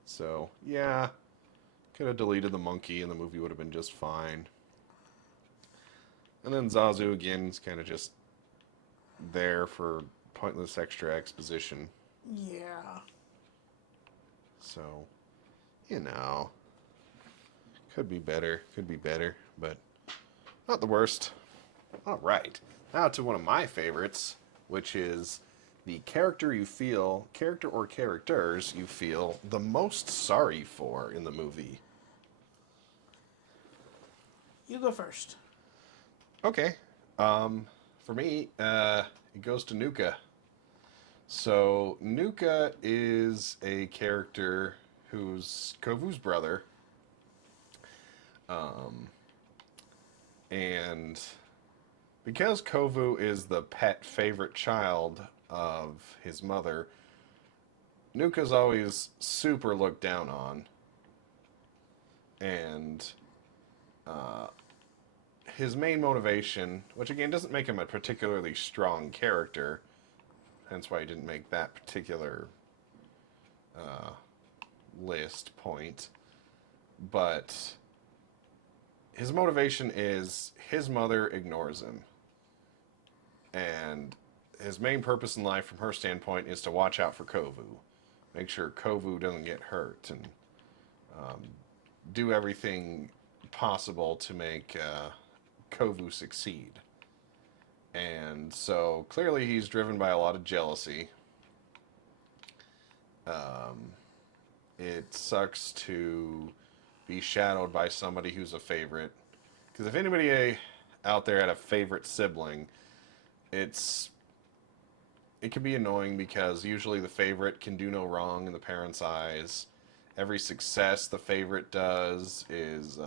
So, yeah, could have deleted the monkey and the movie would have been just fine. And then Zazu, again, is kind of just there for pointless extra exposition. Yeah. So, could be better, but not the worst. All right, now to one of my favorites, which is the character or characters you feel the most sorry for in the movie. You go first. Okay. For me, it goes to Nuka. So, Nuka is a character who's Kovu's brother. And because Kovu is the pet favorite child of his mother, Nuka's always super looked down on. And his main motivation, which again doesn't make him a particularly strong character, hence why he didn't make that particular list point, but his motivation is his mother ignores him. And his main purpose in life, from her standpoint, is to watch out for Kovu. Make sure Kovu doesn't get hurt, and do everything possible to make Kovu succeed. And so, clearly he's driven by a lot of jealousy. It sucks to be shadowed by somebody who's a favorite. Because if anybody out there had a favorite sibling, it can be annoying because usually the favorite can do no wrong in the parents' eyes. Every success the favorite does is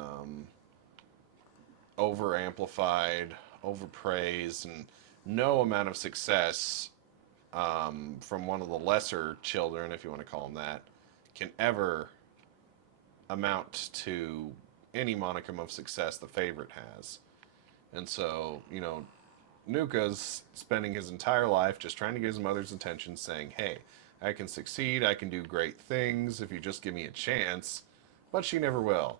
over-amplified, overpraised, and no amount of success from one of the lesser children, if you want to call them that, can ever amount to any monicum of success the favorite has. And so, Nuka's spending his entire life just trying to get his mother's attention, saying, hey, I can succeed, I can do great things if you just give me a chance, but she never will.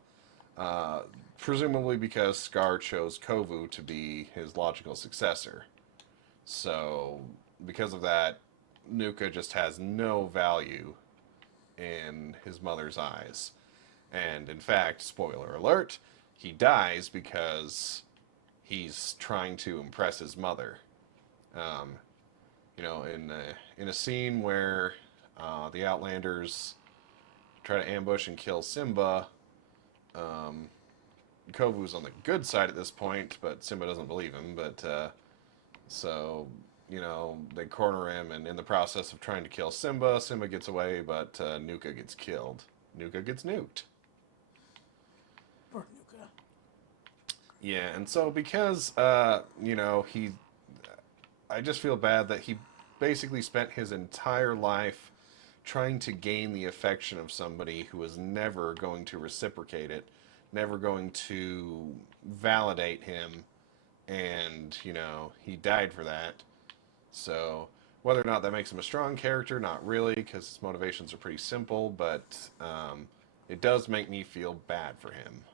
Presumably because Scar chose Kovu to be his logical successor. So, because of that, Nuka just has no value in his mother's eyes. And in fact, spoiler alert, he dies because he's trying to impress his mother. In a scene where the Outlanders try to ambush and kill Simba, Kovu's on the good side at this point, but Simba doesn't believe him. They corner him, and in the process of trying to kill Simba, Simba gets away, but Nuka gets killed. Nuka gets nuked. Poor Nuka. Yeah, and so because, I just feel bad that he basically spent his entire life trying to gain the affection of somebody who was never going to reciprocate it, never going to validate him, and, he died for that. So, whether or not that makes him a strong character, not really, because his motivations are pretty simple, but it does make me feel bad for him.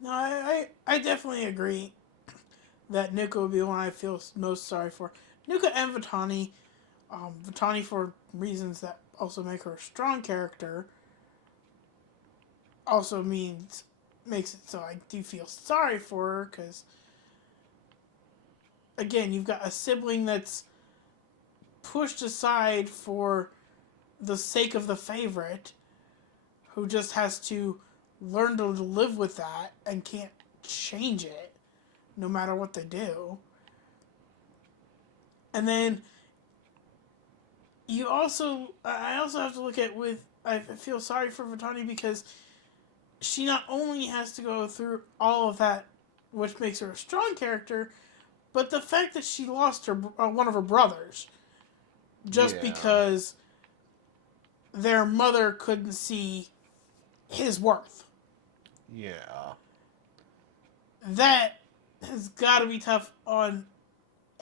No, I definitely agree that Nuka would be the one I feel most sorry for. Nuka and Vitani. Vitani for reasons that also make her a strong character. Also makes it so I do feel sorry for her, because again, you've got a sibling that's pushed aside for the sake of the favorite, who just has to learn to live with that and can't change it no matter what they do. And then I also have to look at I feel sorry for Vitani, because she not only has to go through all of that, which makes her a strong character, but the fact that she lost one of her brothers just because their mother couldn't see his worth. Yeah. That has got to be tough on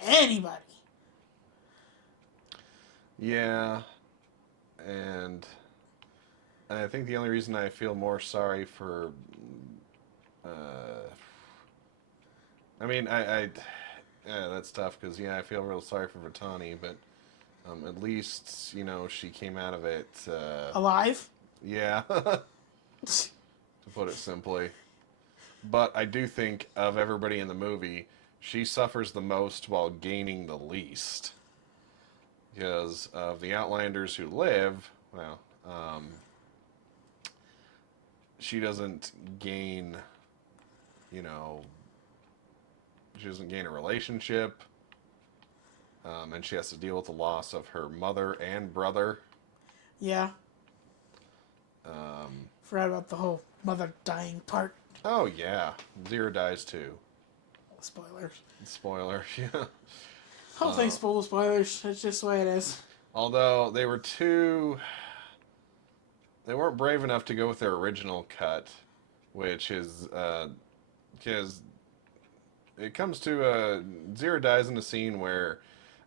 anybody. Yeah. And I think the only reason I feel more sorry for... that's tough, because, I feel real sorry for Vitani, but at least, she came out of it... Alive? Yeah. To put it simply. But I do think of everybody in the movie, she suffers the most while gaining the least. Because of the Outlanders who live, she doesn't gain, she doesn't gain a relationship. And she has to deal with the loss of her mother and brother. Yeah. Forgot about the whole mother dying part. Oh, yeah. Zero dies too. Spoilers. Spoiler, yeah. Whole thing's full of spoilers. That's just the way it is. Although they weren't brave enough to go with their original cut which is because it comes to Zero dies in a scene where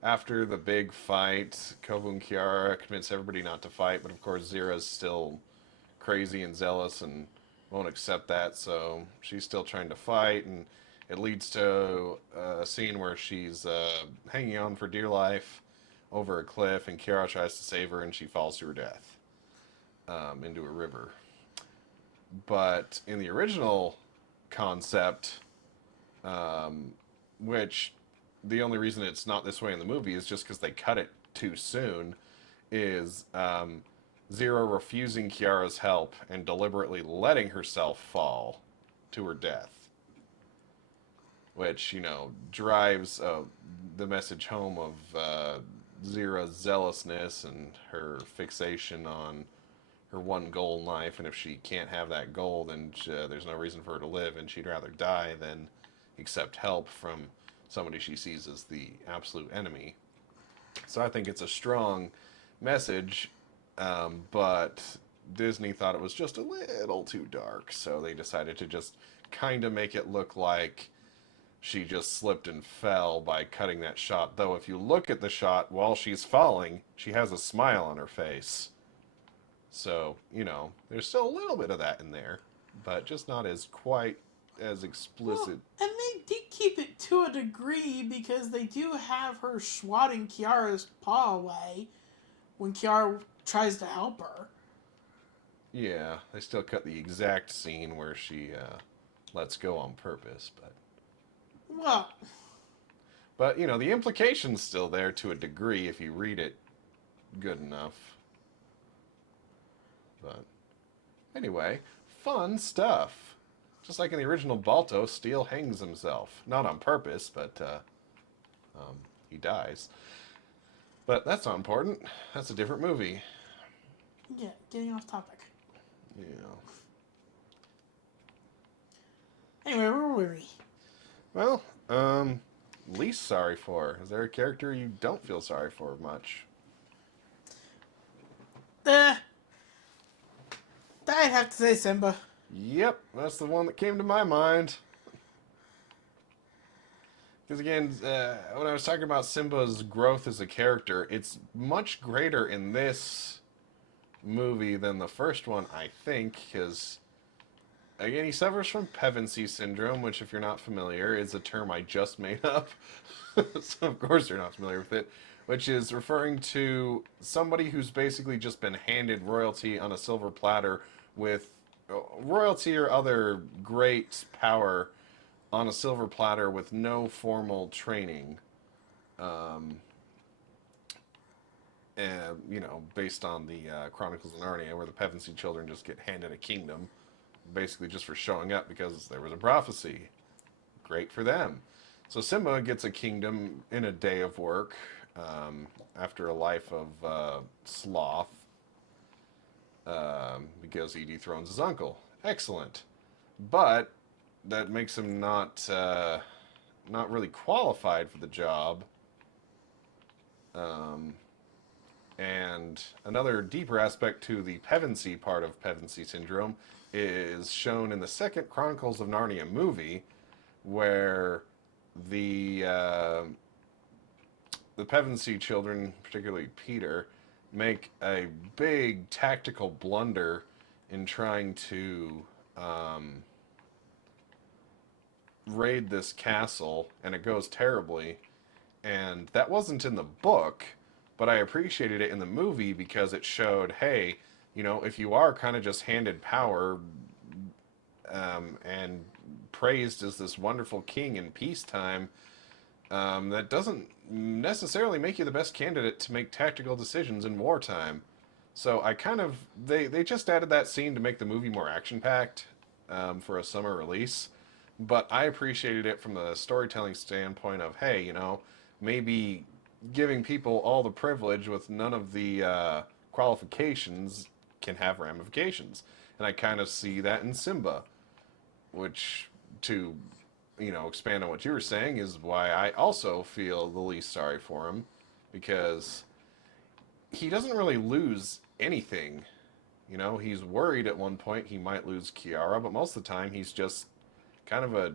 after the big fight, Kovu and Kiara convince everybody not to fight, but of course Zira's still crazy and zealous and won't accept that, so she's still trying to fight, and it leads to a scene where she's hanging on for dear life over a cliff, and Kiara tries to save her, and she falls to her death into a river. But in the original concept, which the only reason it's not this way in the movie is just because they cut it too soon, is Zero refusing Kiara's help and deliberately letting herself fall to her death. Which, drives the message home of Zero's zealousness and her fixation on her one goal in life. And if she can't have that goal, then there's no reason for her to live, and she'd rather die than accept help from somebody she sees as the absolute enemy. So I think it's a strong message, but Disney thought it was just a little too dark, so they decided to just kind of make it look like she just slipped and fell by cutting that shot. Though if you look at the shot while she's falling, she has a smile on her face. So, there's still a little bit of that in there, but just not as quite as explicit. Well, and they did keep it to a degree because they do have her swatting Kiara's paw away when Kiara tries to help her. Yeah, they still cut the exact scene where she lets go on purpose, but... Well... But, the implication's still there to a degree if you read it good enough. But, anyway, fun stuff. Just like in the original Balto, Steel hangs himself. Not on purpose, but he dies. But that's not important. That's a different movie. Yeah, getting off topic. Yeah. Anyway, where were we? Well, least sorry for. Is there a character you don't feel sorry for much? I'd have to say Simba. Yep, that's the one that came to my mind. Because again, when I was talking about Simba's growth as a character, it's much greater in this movie than the first one, I think, because, again, he suffers from Pevensie syndrome, which, if you're not familiar, is a term I just made up. So, of course, you're not familiar with it. Which is referring to somebody who's basically just been handed royalty on a silver platter with royalty or other great power on a silver platter with no formal training. And, based on the Chronicles of Narnia, where the Pevensie children just get handed a kingdom, basically just for showing up because there was a prophecy. Great for them. So Simba gets a kingdom in a day of work, after a life of sloth, because he dethrones his uncle. Excellent. But that makes him not really qualified for the job. And another deeper aspect to the Pevensie part of Pevensie syndrome is shown in the second Chronicles of Narnia movie, where the Pevensie children, particularly Peter, make a big tactical blunder in trying to raid this castle, and it goes terribly. And that wasn't in the book, but I appreciated it in the movie because it showed, hey, if you are kind of just handed power and praised as this wonderful king in peacetime, that doesn't necessarily make you the best candidate to make tactical decisions in wartime. So they just added that scene to make the movie more action-packed for a summer release. But I appreciated it from the storytelling standpoint of, hey, maybe giving people all the privilege with none of the qualifications can have ramifications. And I kind of see that in Simba, which, to expand on what you were saying, is why I also feel the least sorry for him, because he doesn't really lose anything You know, he's worried at one point he might lose Kiara, but most of the time he's just kind of a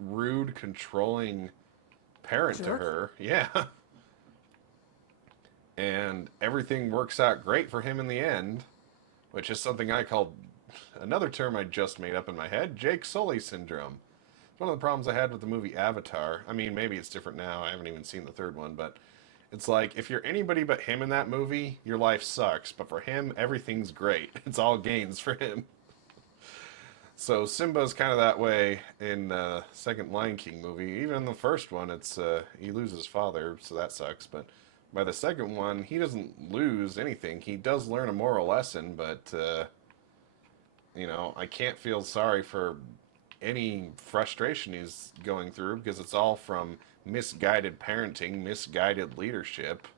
rude, controlling parent to Jerk. her. Yeah. And everything works out great for him in the end, which is something I call another term I just made up in my head, Jake Sully syndrome. It's one of the problems I had with the movie Avatar. I mean, maybe it's different now. I haven't even seen the third one, but it's like if you're anybody but him in that movie, your life sucks. But for him, everything's great. It's all gains for him. So Simba's kind of that way in the second Lion King movie. Even in the first one, it's he loses his father, so that sucks. But by the second one, he doesn't lose anything. He does learn a moral lesson, but you know, I can't feel sorry for any frustration he's going through because it's all from misguided parenting, misguided leadership,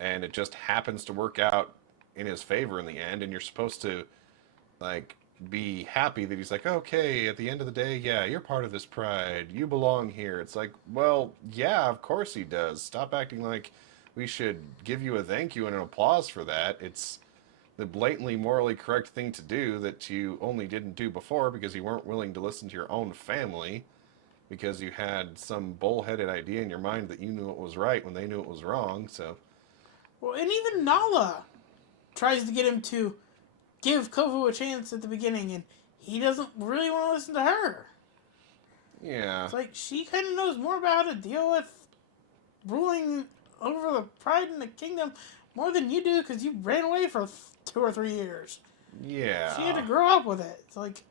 and it just happens to work out in his favor in the end. And you're supposed to like be happy that he's like, okay, at the end of the day, yeah, you're part of this pride. You belong here. It's like, well, yeah, of course he does. Stop acting like we should give you a thank you and an applause for that. It's the blatantly morally correct thing to do that you only didn't do before because you weren't willing to listen to your own family because you had some bullheaded idea in your mind that you knew it was right when they knew it was wrong. So, Well, and even Nala tries to get him to give Kovu a chance at the beginning, and he doesn't really want to listen to her. yeah. It's like she kind of knows more about how to deal with ruling over the pride in the kingdom more than you do because you ran away for 2 or 3 years. Yeah. She had to grow up with it. It's like,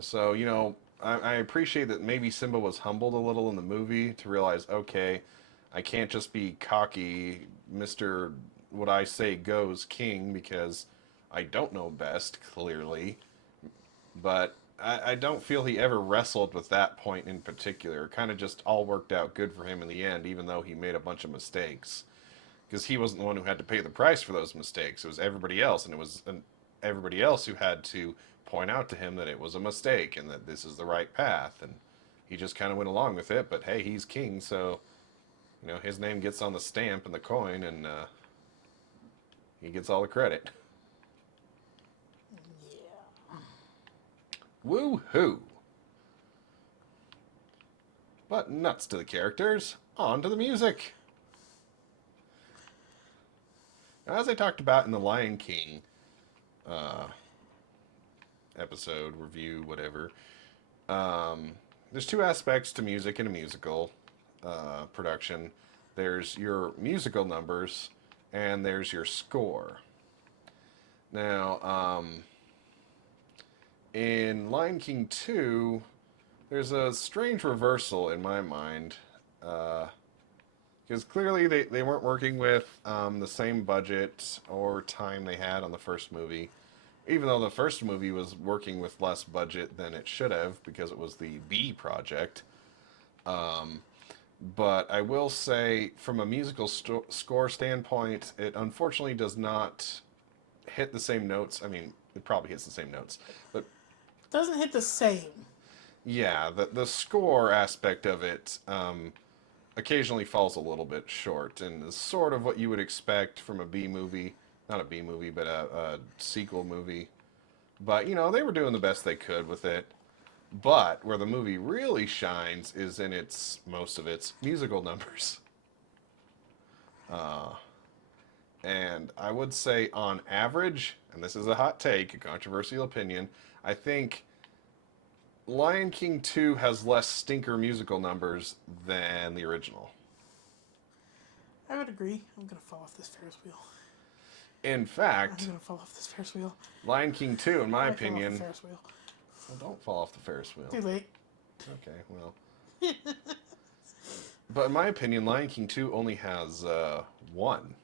So, you know, I appreciate that maybe Simba was humbled a little in the movie to realize, okay, I can't just be cocky, Mr. What I say goes king, because I don't know best, clearly. But I don't feel he ever wrestled with that point in particular. Kind of just all worked out good for him in the end, even though he made a bunch of mistakes. Because he wasn't the one who had to pay the price for those mistakes. It was everybody else, and it was everybody else who had to point out to him that it was a mistake and that this is the right path. And he just kind of went along with it. But hey, he's king, so you know his name gets on the stamp and the coin, and he gets all the credit. yeah. Woo-hoo! But nuts to the characters, on to the music. Now, as I talked about in the Lion King episode, review, whatever, there's two aspects to music in a musical production. There's your musical numbers, and there's your score. Now, in Lion King 2, there's a strange reversal in my mind. Because clearly they weren't working with the same budget or time they had on the first movie. Even though the first movie was working with less budget than it should have because it was the B project. But I will say, from a musical score standpoint, it unfortunately does not hit the same notes. I mean, it probably hits the same notes. But Doesn't hit the same. yeah, the score aspect of it occasionally falls a little bit short and is sort of what you would expect from a B movie. Not a B movie, but a sequel movie. But, you know, they were doing the best they could with it. But where the movie really shines is in most of its musical numbers. And I would say on average, and this is a hot take, a controversial opinion, I think Lion King 2 has less stinker musical numbers than the original. I would agree. I'm going to fall off this Ferris wheel. In fact, I'm going to fall off this Ferris wheel. Lion King 2, in my I fell off opinion... the Ferris wheel. Well, don't fall off the Ferris wheel. Too late. Okay, well. But in my opinion, Lion King 2 only has one.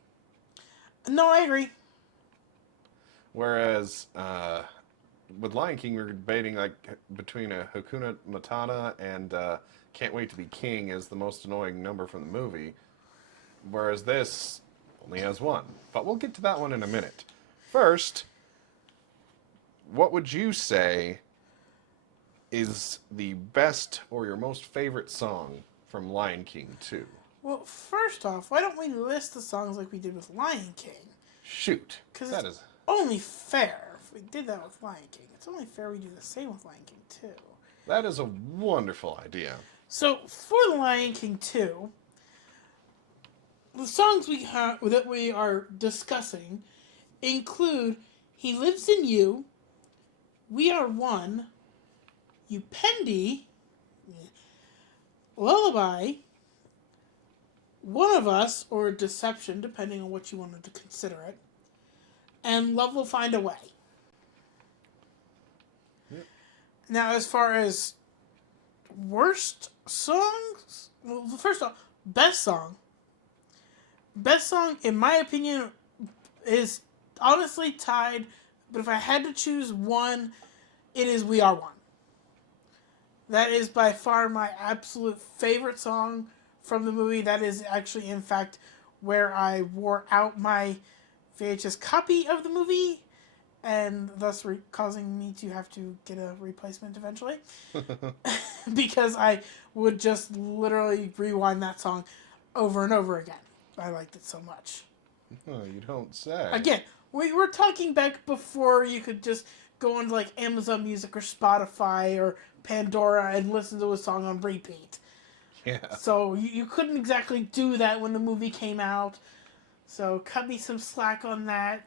No, I agree. Whereas with Lion King, we were debating like between a Hakuna Matata and Can't Wait to Be King as the most annoying number from the movie. Whereas this only has one. But we'll get to that one in a minute. First, what would you say is the best or your most favorite song from Lion King 2? Well, first off, why don't we list the songs like we did with Lion King? Shoot. Because That it's is only fair. If we did that with Lion King, it's only fair we do the same with Lion King 2. a wonderful idea. So, for the Lion King 2, the songs that we are discussing include He Lives in You, We Are One, Upendi, Lullaby, One of Us, or Deception, depending on what you wanted to consider it, and Love Will Find a Way. Yep. Now, as far as worst songs, well, first off, best song. Best song, in my opinion, is honestly tied, but if I had to choose one, it is We Are One. That is by far my absolute favorite song from the movie. That is actually, in fact, where I wore out my VHS copy of the movie, and thus causing me to have to get a replacement eventually. Because I would just literally rewind that song over and over again. I liked it so much. Oh, you don't say. Again, we were talking back before you could just go onto like Amazon Music or Spotify or Pandora and listen to a song on repeat. Yeah. So you couldn't exactly do that when the movie came out. So cut me some slack on that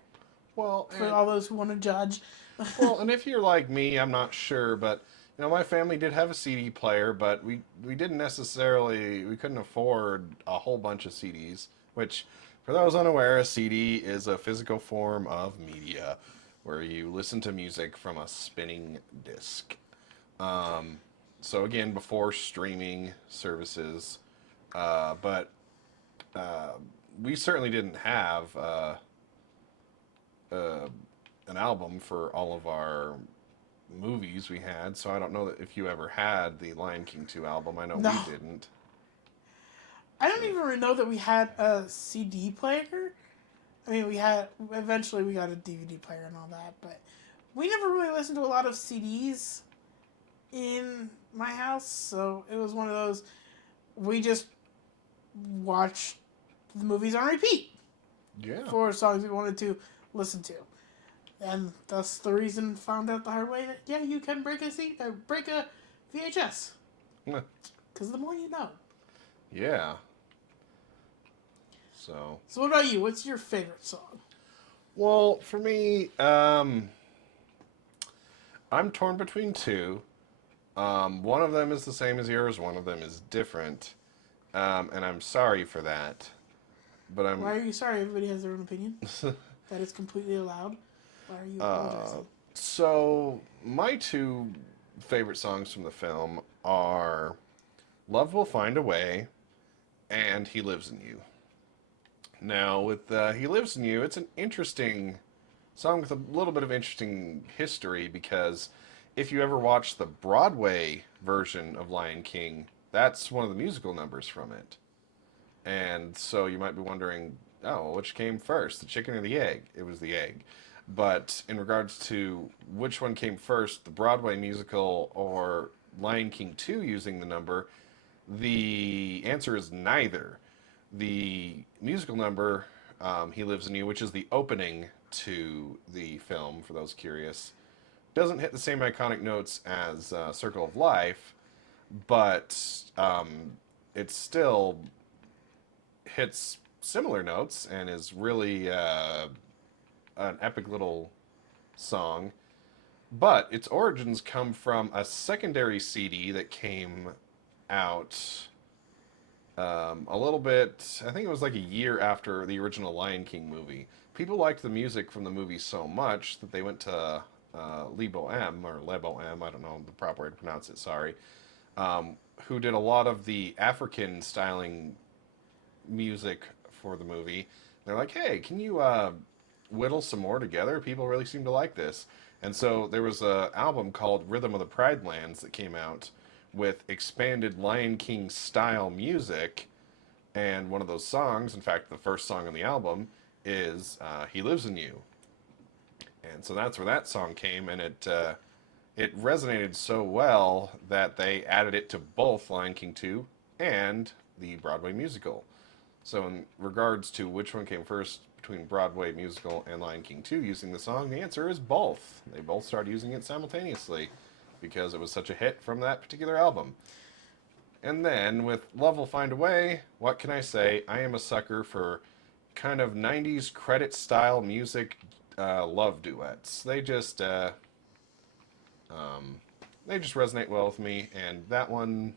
Well, for all those who want to judge. well, and if you're like me, I'm not sure, but my family did have a CD player, but we didn't necessarily we couldn't afford a whole bunch of CDs, which for those unaware, a CD is a physical form of media where you listen to music from a spinning disc. So again, before streaming services, but we certainly didn't have an album for all of our movies we had, so I don't know that if you ever had the Lion King 2 album. I know No. we didn't. I don't even know that we had a CD player. I mean, eventually we got a DVD player and all that, but we never really listened to a lot of CDs in my house, so it was one of those, we just watched the movies on repeat. Yeah. For songs we wanted to listen to. And thus the reason found out the hard way that, yeah, you can break a VHS. Because the more you know. Yeah. So what about you? What's your favorite song? Well, for me, I'm torn between two. One of them is the same as yours. One of them is different. And I'm sorry for that. But Why are you sorry? Everybody has their own opinion. That is completely allowed. Why are you apologizing? So, my two favorite songs from the film are Love Will Find a Way and He Lives in You. Now, with He Lives in You, it's an interesting song with a little bit of interesting history, because if you ever watch the Broadway version of Lion King, that's one of the musical numbers from it. And so you might be wondering, oh, which came first, the chicken or the egg? It was the egg. But in regards to which one came first, the Broadway musical or Lion King 2 using the number, the answer is neither. The musical number, He Lives in You, which is the opening to the film, for those curious, doesn't hit the same iconic notes as Circle of Life, but it still hits similar notes and is really an epic little song. But its origins come from a secondary CD that came out a little bit, I think it was like a year after the original Lion King movie. People liked the music from the movie so much that they went to Le Bohème, or Le Bohème, I don't know the proper way to pronounce it, sorry, who did a lot of the African styling music for the movie. They're like, hey, can you whittle some more together? People really seem to like this. And so there was an album called Rhythm of the Pride Lands that came out with expanded Lion King style music, and one of those songs, in fact the first song on the album, is He Lives in You. And so that's where that song came, and it resonated so well that they added it to both Lion King 2 and the Broadway musical. So in regards to which one came first between Broadway musical and Lion King 2 using the song? The answer is both. They both started using it simultaneously because it was such a hit from that particular album. And then with Love Will Find a Way, what can I say? I am a sucker for kind of 90s credit style music love duets. They just resonate well with me, and that one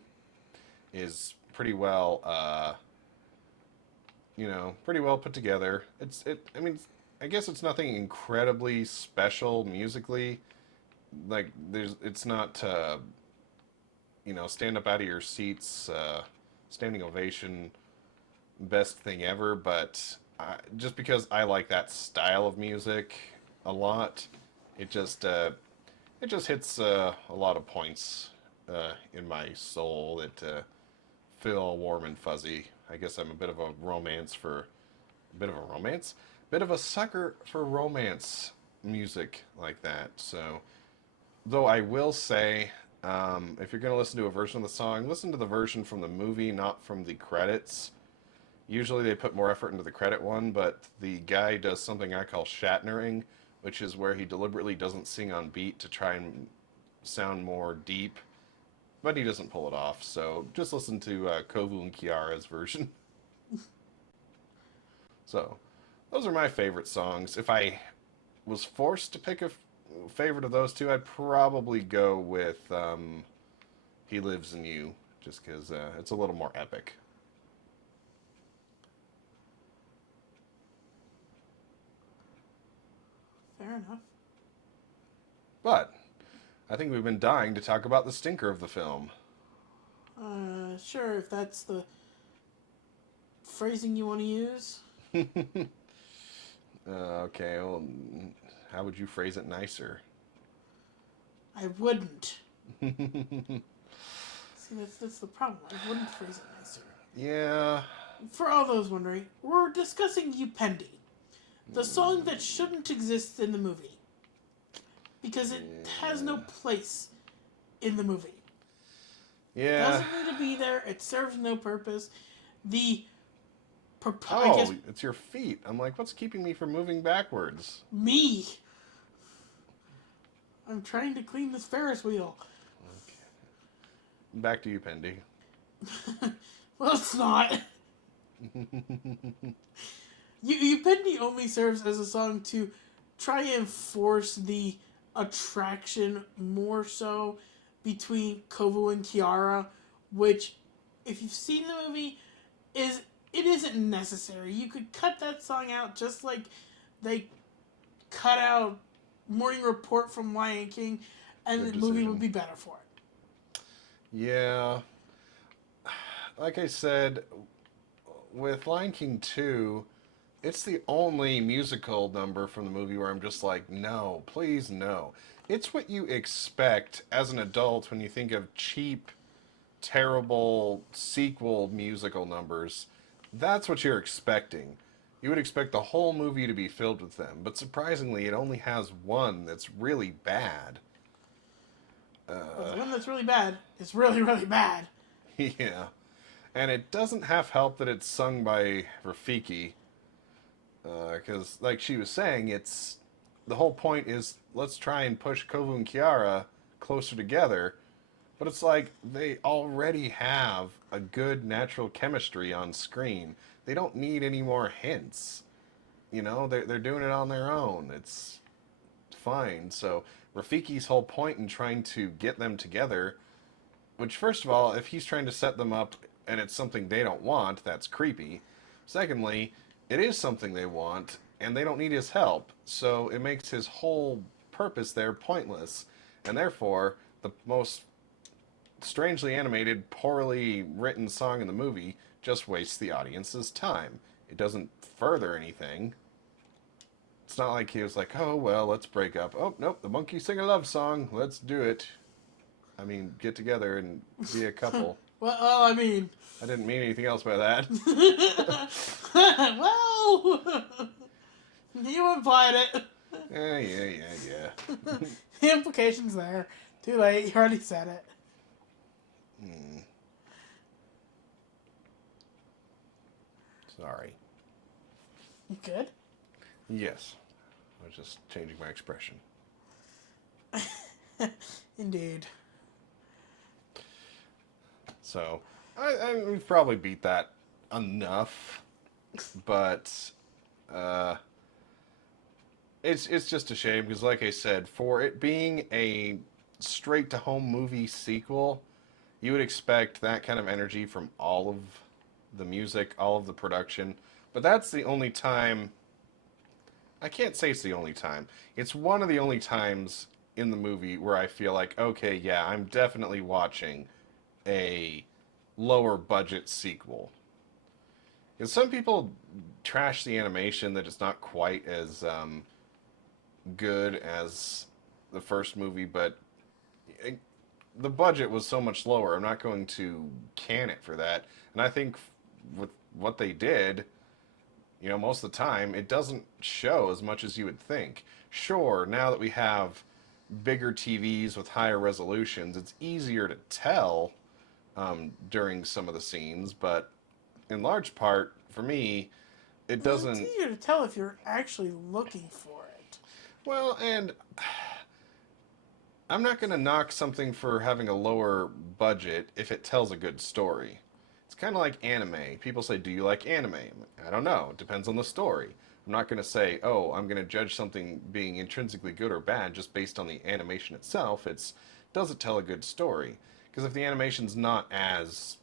is pretty well pretty well put together. I mean, I guess it's nothing incredibly special musically. Like it's not stand up out of your seats, standing ovation, best thing ever. But just because I like that style of music a lot, it just hits a lot of points in my soul that feel warm and fuzzy. I guess I'm a bit of a bit of a sucker for romance music like that. So, though I will say, if you're going to listen to a version of the song, listen to the version from the movie, not from the credits. Usually they put more effort into the credit one, but the guy does something I call Shatnering, which is where he deliberately doesn't sing on beat to try and sound more deep, but he doesn't pull it off. So just listen to Kovu and Kiara's version. So those are my favorite songs. If I was forced to pick a favorite of those two, I'd probably go with He Lives in You, just because it's a little more epic. Fair enough. But I think we've been dying to talk about the stinker of the film. Sure, if that's the phrasing you want to use. Okay, well, how would you phrase it nicer? I wouldn't. See, that's the problem. I wouldn't phrase it nicer. Yeah. For all those wondering, we're discussing Upendi, the song that shouldn't exist in the movie. Because it has no place in the movie. Yeah. It doesn't need to be there. It serves no purpose. It's your feet. I'm like, what's keeping me from moving backwards? Me. I'm trying to clean this Ferris wheel. Okay. Back to you, Pendy. Well, it's not. Upendi only serves as a song to try and force the attraction more so between Kovu and Kiara, which, if you've seen the movie, it isn't necessary. You could cut that song out just like they cut out Morning Report from Lion King, and Good the movie decision. would be better for it. Yeah. Like I said, with Lion King 2, it's the only musical number from the movie where I'm just like, no, please no. It's what you expect as an adult when you think of cheap, terrible sequel musical numbers. That's what you're expecting. You would expect the whole movie to be filled with them, but surprisingly, it only has one that's really bad. But the one that's really bad is really, really bad. Yeah. And it doesn't half help that it's sung by Rafiki. Because, like she was saying, the whole point is let's try and push Kovu and Kiara closer together. But it's like they already have a good natural chemistry on screen. They don't need any more hints. They're doing it on their own. It's fine. So Rafiki's whole point in trying to get them together, which first of all, if he's trying to set them up and it's something they don't want, that's creepy. Secondly, it is something they want, and they don't need his help, so it makes his whole purpose there pointless, and therefore, the most strangely animated, poorly written song in the movie just wastes the audience's time. It doesn't further anything. It's not like he was like, oh, well, let's break up. Oh, nope, the monkeys sing a love song. Let's do it. I mean, get together and be a couple. Well, I mean... I didn't mean anything else by that. Well... You implied it. Yeah. The implication's there. Too late, you already said it. Sorry. You good? Yes. I was just changing my expression. Indeed. So, we've probably beat that enough, but uh, it's just a shame because, like I said, for it being a straight-to-home movie sequel, you would expect that kind of energy from all of the music, all of the production. But that's the only time. I can't say it's the only time. It's one of the only times in the movie where I feel like, okay, yeah, I'm definitely watching a lower budget sequel. Because some people trash the animation that it's not quite as good as the first movie, but it, the budget was so much lower. I'm not going to can it for that. And I think with what they did, most of the time it doesn't show as much as you would think. Sure, now that we have bigger TVs with higher resolutions, it's easier to tell during some of the scenes, but in large part, for me, it Well, it's doesn't. easier to tell if you're actually looking for it. Well, and I'm not going to knock something for having a lower budget if it tells a good story. It's kind of like anime. People say, "Do you like anime?" I don't know. It depends on the story. I'm not going to say, "Oh, I'm going to judge something being intrinsically good or bad just based on the animation itself." It's does it tell a good story? Because if the animation's not as,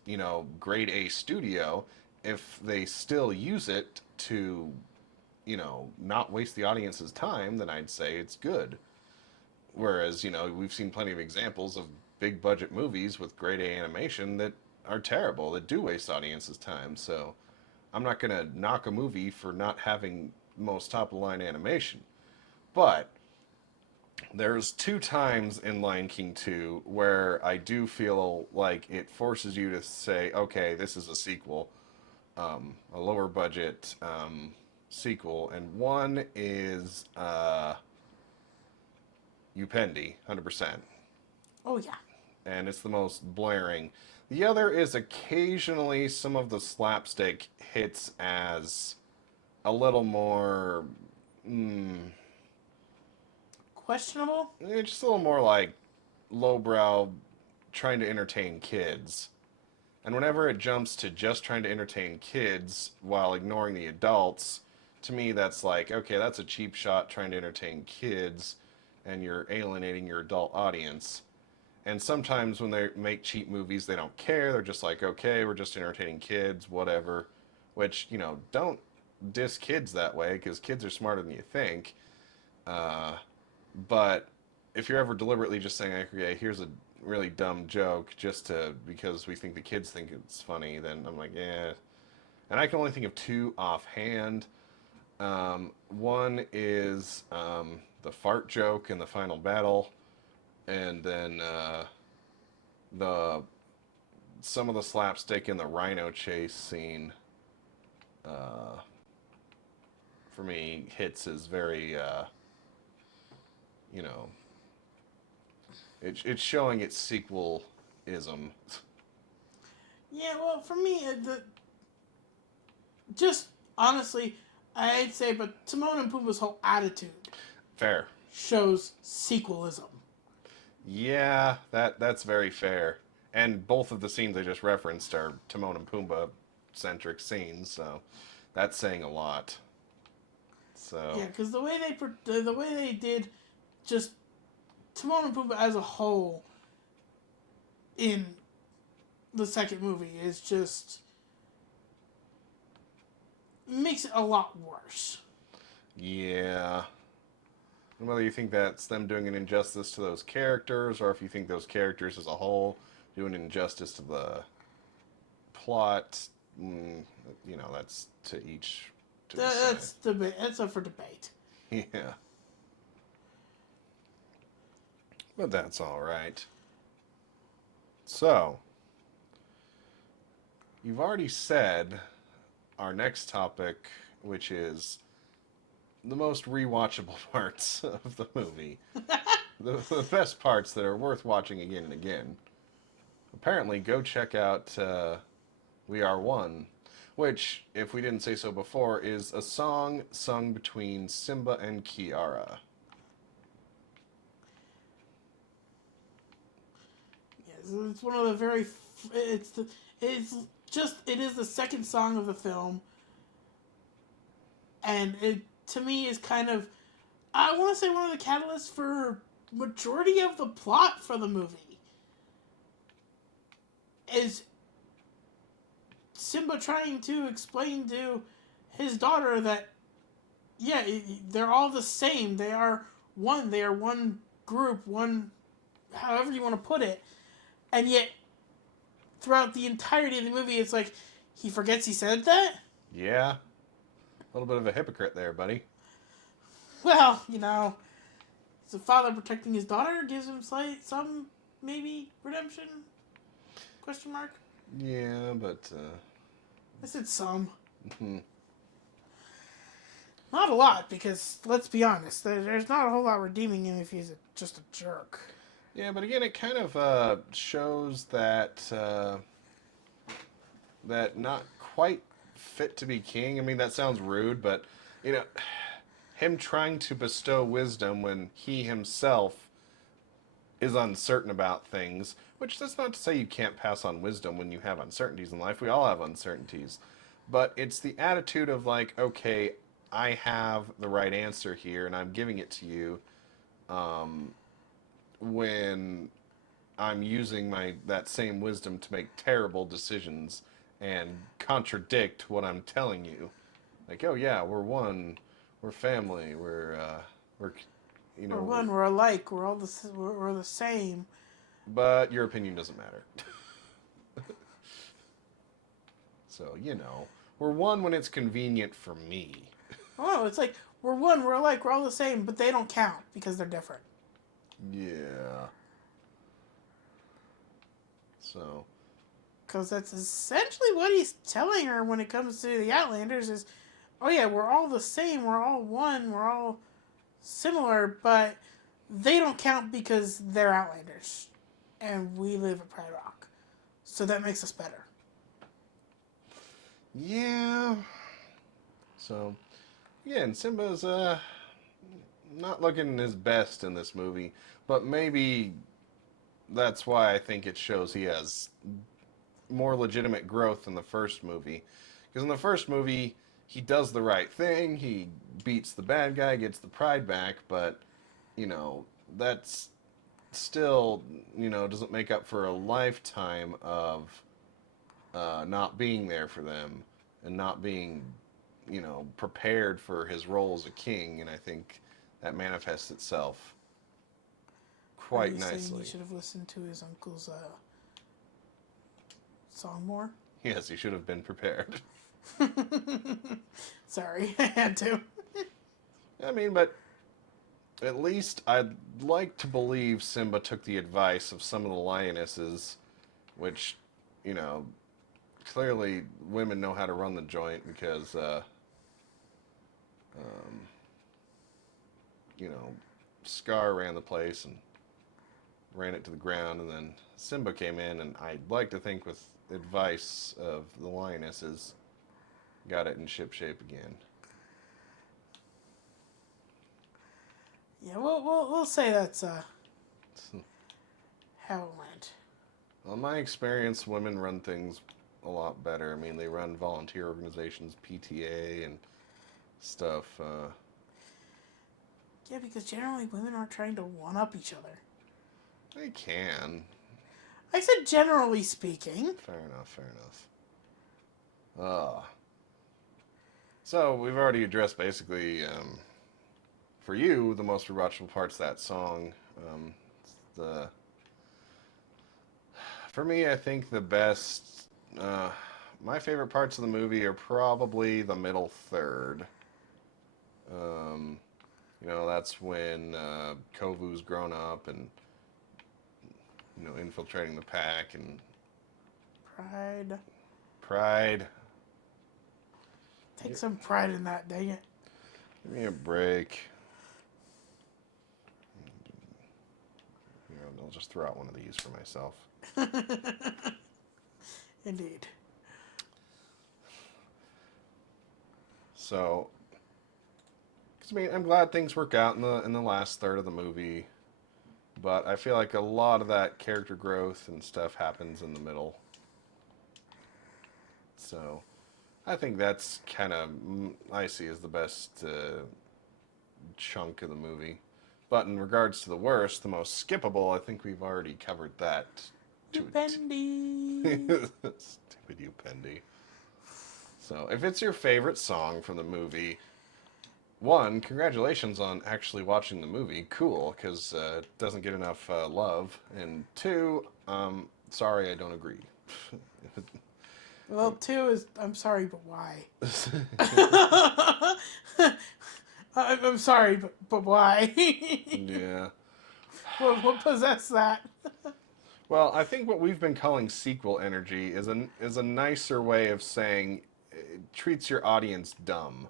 grade A studio, if they still use it to, not waste the audience's time, then I'd say it's good. Whereas, we've seen plenty of examples of big budget movies with grade A animation that are terrible, that do waste audiences' time. So I'm not going to knock a movie for not having most top of the line animation. But there's two times in Lion King 2 where I do feel like it forces you to say, okay, this is a sequel, a lower budget sequel. And one is Upendi, 100%. Oh yeah. And it's the most blaring. The other is occasionally some of the slapstick hits as a little more, Questionable. just a little more like lowbrow, trying to entertain kids. And whenever it jumps to just trying to entertain kids while ignoring the adults, to me that's like, okay, that's a cheap shot trying to entertain kids, and you're alienating your adult audience. And sometimes when they make cheap movies, they don't care. They're just like, okay, we're just entertaining kids, whatever. Which, don't diss kids that way, because kids are smarter than you think. But if you're ever deliberately just saying, okay, here's a really dumb joke just because we think the kids think it's funny, then I'm like, yeah. And I can only think of two offhand. One is the fart joke in the final battle, and then the some of the slapstick in the rhino chase scene. For me, hits is very, you know, it's showing its sequel-ism. Yeah. Well, for me, just honestly, I'd say, but Timon and Pumbaa's whole attitude Fair. shows sequelism. Yeah, that's very fair. And both of the scenes I just referenced are Timon and Pumbaa centric scenes, so that's saying a lot. So Yeah, because the way they did just Timon and Pumbaa as a whole in the second movie is just makes it a lot worse. yeah. And whether you think that's them doing an injustice to those characters, or if you think those characters as a whole do an injustice to the plot, that's to each to That's debate. That's up for debate. Yeah. But that's all right. So, you've already said our next topic, which is the most rewatchable parts of the movie. the best parts that are worth watching again and again. Apparently, go check out We Are One. which, if we didn't say so before, is a song sung between Simba and Kiara. Yes, it's one of the very. It's the. It's just. It is the second song of the film, and it to me is kind of. I want to say one of the catalysts for majority of the plot for the movie. Is Simba trying to explain to his daughter that, yeah, they're all the same. They are one. They are one group, one, however you want to put it. And yet, throughout the entirety of the movie, it's like he forgets he said that. Yeah, a little bit of a hypocrite there, buddy. Well, it's a father protecting his daughter gives him some maybe redemption. Question mark. Yeah, but I said some. hmm. Not a lot, because let's be honest, there's not a whole lot redeeming him if he's just a jerk. Yeah, but again, it kind of shows that that not quite fit to be king. I mean, that sounds rude, but you know, him trying to bestow wisdom when he himself is uncertain about things. Which that's not to say you can't pass on wisdom when you have uncertainties in life. We all have uncertainties, but it's the attitude of like, okay, I have the right answer here, and I'm giving it to you. When I'm using that same wisdom to make terrible decisions and contradict what I'm telling you. Like, oh yeah, we're one, we're family, we're We're one, we're alike, we're the same. but your opinion doesn't matter. So, we're one when it's convenient for me. Oh, it's like we're one, we're alike, we're all the same, but they don't count because they're different. Yeah. So. Because that's essentially what he's telling her when it comes to the Outlanders is, oh yeah, we're all the same, we're all one, we're all similar, but they don't count because they're Outlanders. And we live at Pride Rock. So that makes us better. Yeah. So, yeah, and Simba's not looking his best in this movie, but maybe that's why I think it shows he has more legitimate growth in the first movie. Because in the first movie, he does the right thing, he beats the bad guy, gets the pride back, but, that's still, doesn't make up for a lifetime of not being there for them and not being, prepared for his role as a king. And I think that manifests itself quite nicely. Saying he should have listened to his uncle's song more? Yes, he should have been prepared. Sorry, I had to. I mean, but at least I'd like to believe Simba took the advice of some of the lionesses, which, clearly women know how to run the joint because, Scar ran the place and ran it to the ground, and then Simba came in, and I'd like to think with advice of the lionesses, got it in shipshape again. Yeah, we'll say that's how it went. Well, in my experience, women run things a lot better. I mean, they run volunteer organizations, PTA, and stuff. Yeah, because generally women aren't trying to one-up each other. They can. I said generally speaking. Fair enough. So, we've already addressed basically, for you, the most rewatchable parts of that song. For me, I think the best, my favorite parts of the movie are probably the middle third. That's when Kovu's grown up and, infiltrating the pack and... Pride. Take some pride in that, dang it. Give me a break. I'll just throw out one of these for myself. Indeed. So, 'cause, I mean, I'm glad things work out in the last third of the movie, but I feel like a lot of that character growth and stuff happens in the middle. So, I think that's kind of I see as the best chunk of the movie. But in regards to the worst, the most skippable, I think we've already covered that. Pendy. Stupid you, Pendy. So, if it's your favorite song from the movie, one, congratulations on actually watching the movie. Cool, because it doesn't get enough love. And two, sorry, I don't agree. Well, two is I'm sorry, but why? I'm sorry, but why? Yeah. What possessed that? Well, I think what we've been calling sequel energy is a nicer way of saying it treats your audience dumb.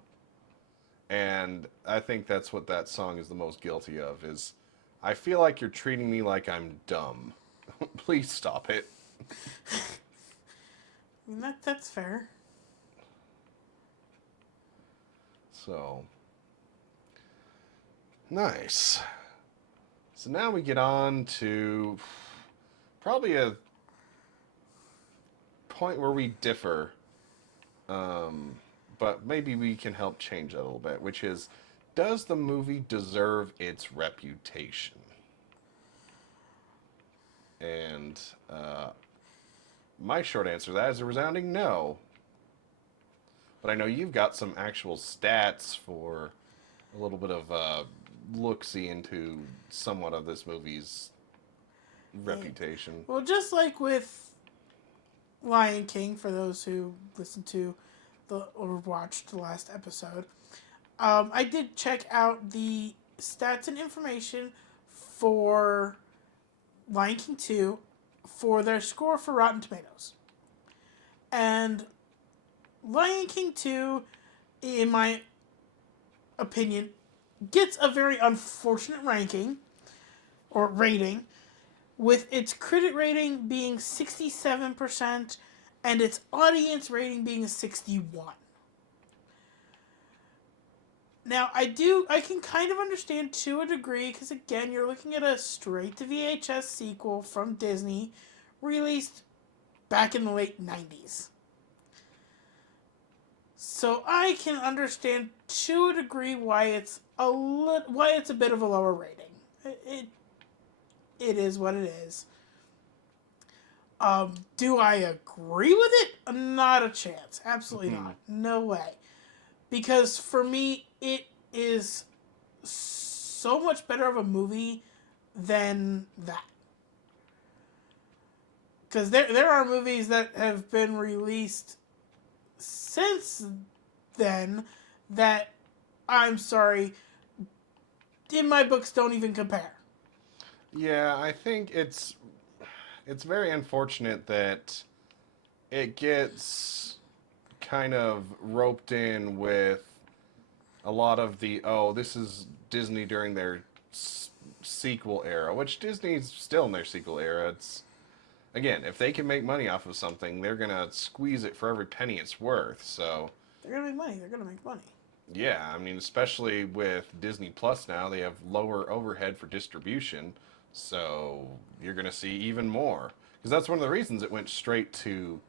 And I think that's what that song is the most guilty of is I feel like you're treating me like I'm dumb. Please stop it. I mean, that's fair. So nice. So now we get on to probably a point where we differ, but maybe we can help change that a little bit, which is, does the movie deserve its reputation? And my short answer to that is a resounding no. But I know you've got some actual stats for a little bit of look-see into somewhat of this movie's reputation. Well, just like with Lion King, for those who listened to or watched the last episode, I did check out the stats and information for Lion King 2 for their score for Rotten Tomatoes. And Lion King 2, in my opinion, gets a very unfortunate ranking or rating, with its critic rating being 67% and its audience rating being a 61. Now, I can kind of understand to a degree, because again, you're looking at a straight-to-VHS sequel from Disney, released back in the late 90s. So I can understand to a degree why it's a bit of a lower rating. It is what it is. Do I agree with it? Not a chance. Absolutely not. No way. Because for me, it is so much better of a movie than that. Because there are movies that have been released since then that, I'm sorry, in my books don't even compare. Yeah, I think it's very unfortunate that it gets kind of roped in with a lot of this is Disney during their sequel era, which Disney's still in their sequel era. It's, again, if they can make money off of something, they're going to squeeze it for every penny it's worth. So they're going to make money. Yeah, I mean, especially with Disney Plus now, they have lower overhead for distribution. So you're going to see even more. Because that's one of the reasons it went straight to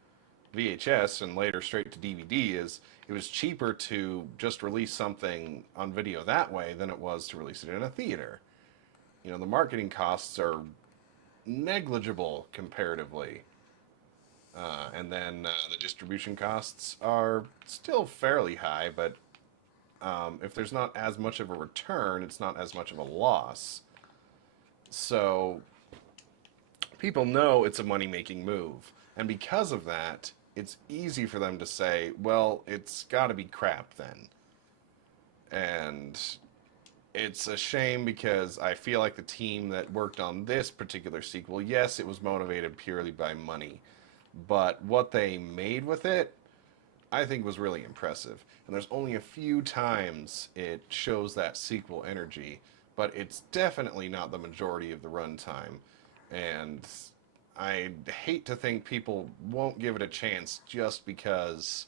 VHS and later straight to DVD, is it was cheaper to just release something on video that way than it was to release it in a theater. You know, the marketing costs are negligible comparatively. And then the distribution costs are still fairly high, but if there's not as much of a return, it's not as much of a loss. So people know it's a money-making move. And because of that, it's easy for them to say, well, it's got to be crap then. And it's a shame because I feel like the team that worked on this particular sequel, yes, it was motivated purely by money. But what they made with it, I think was really impressive. And there's only a few times it shows that sequel energy, but it's definitely not the majority of the runtime. And I hate to think people won't give it a chance just because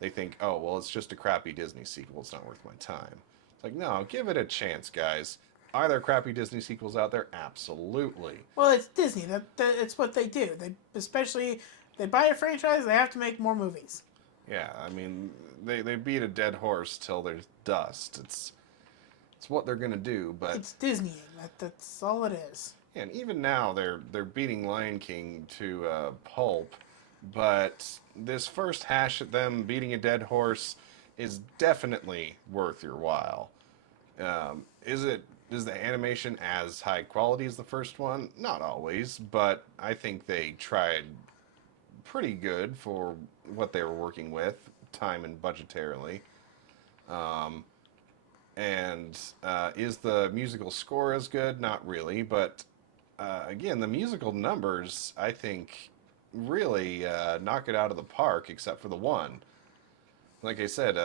they think, oh, well, it's just a crappy Disney sequel. It's not worth my time. It's like, no, give it a chance, guys. Are there crappy Disney sequels out there? Absolutely. Well, it's Disney. It's what they do. They buy a franchise. They have to make more movies. Yeah, I mean, they beat a dead horse till there's dust. It's what they're gonna do, but It's Disney. That's all it is. yeah, and even now they're beating Lion King to pulp, but this first hash at them beating a dead horse is definitely worth your while. Is the animation as high quality as the first one? Not always, but I think they tried pretty good for what they were working with, time and budgetarily. Um, and is the musical score as good? Not really, but again, the musical numbers, I think, really knock it out of the park, except for the one. Like I said,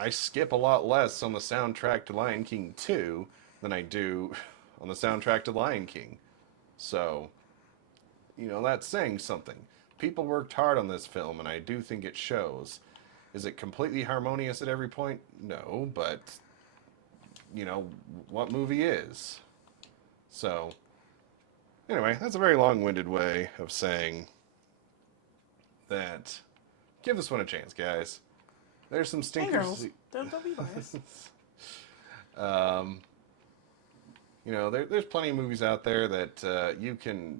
I skip a lot less on the soundtrack to Lion King 2 than I do on the soundtrack to Lion King. So, that's saying something. People worked hard on this film, and I do think it shows. Is it completely harmonious at every point? No, but, what movie is? So, anyway, that's a very long-winded way of saying that give this one a chance, guys. There's some Hey, stinkers. girls. Don't be biased. There's plenty of movies out there that you can,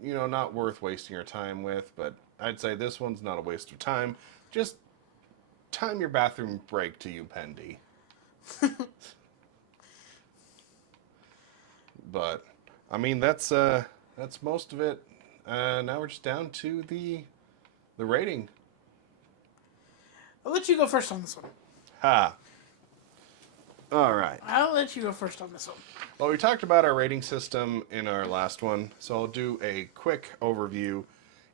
not worth wasting your time with, but I'd say this one's not a waste of time. Just time your bathroom break to you, Pendy. But, I mean, that's most of it. Now we're just down to the rating. I'll let you go first on this one. Ha. All right. I'll let you go first on this one. Well, we talked about our rating system in our last one, so I'll do a quick overview.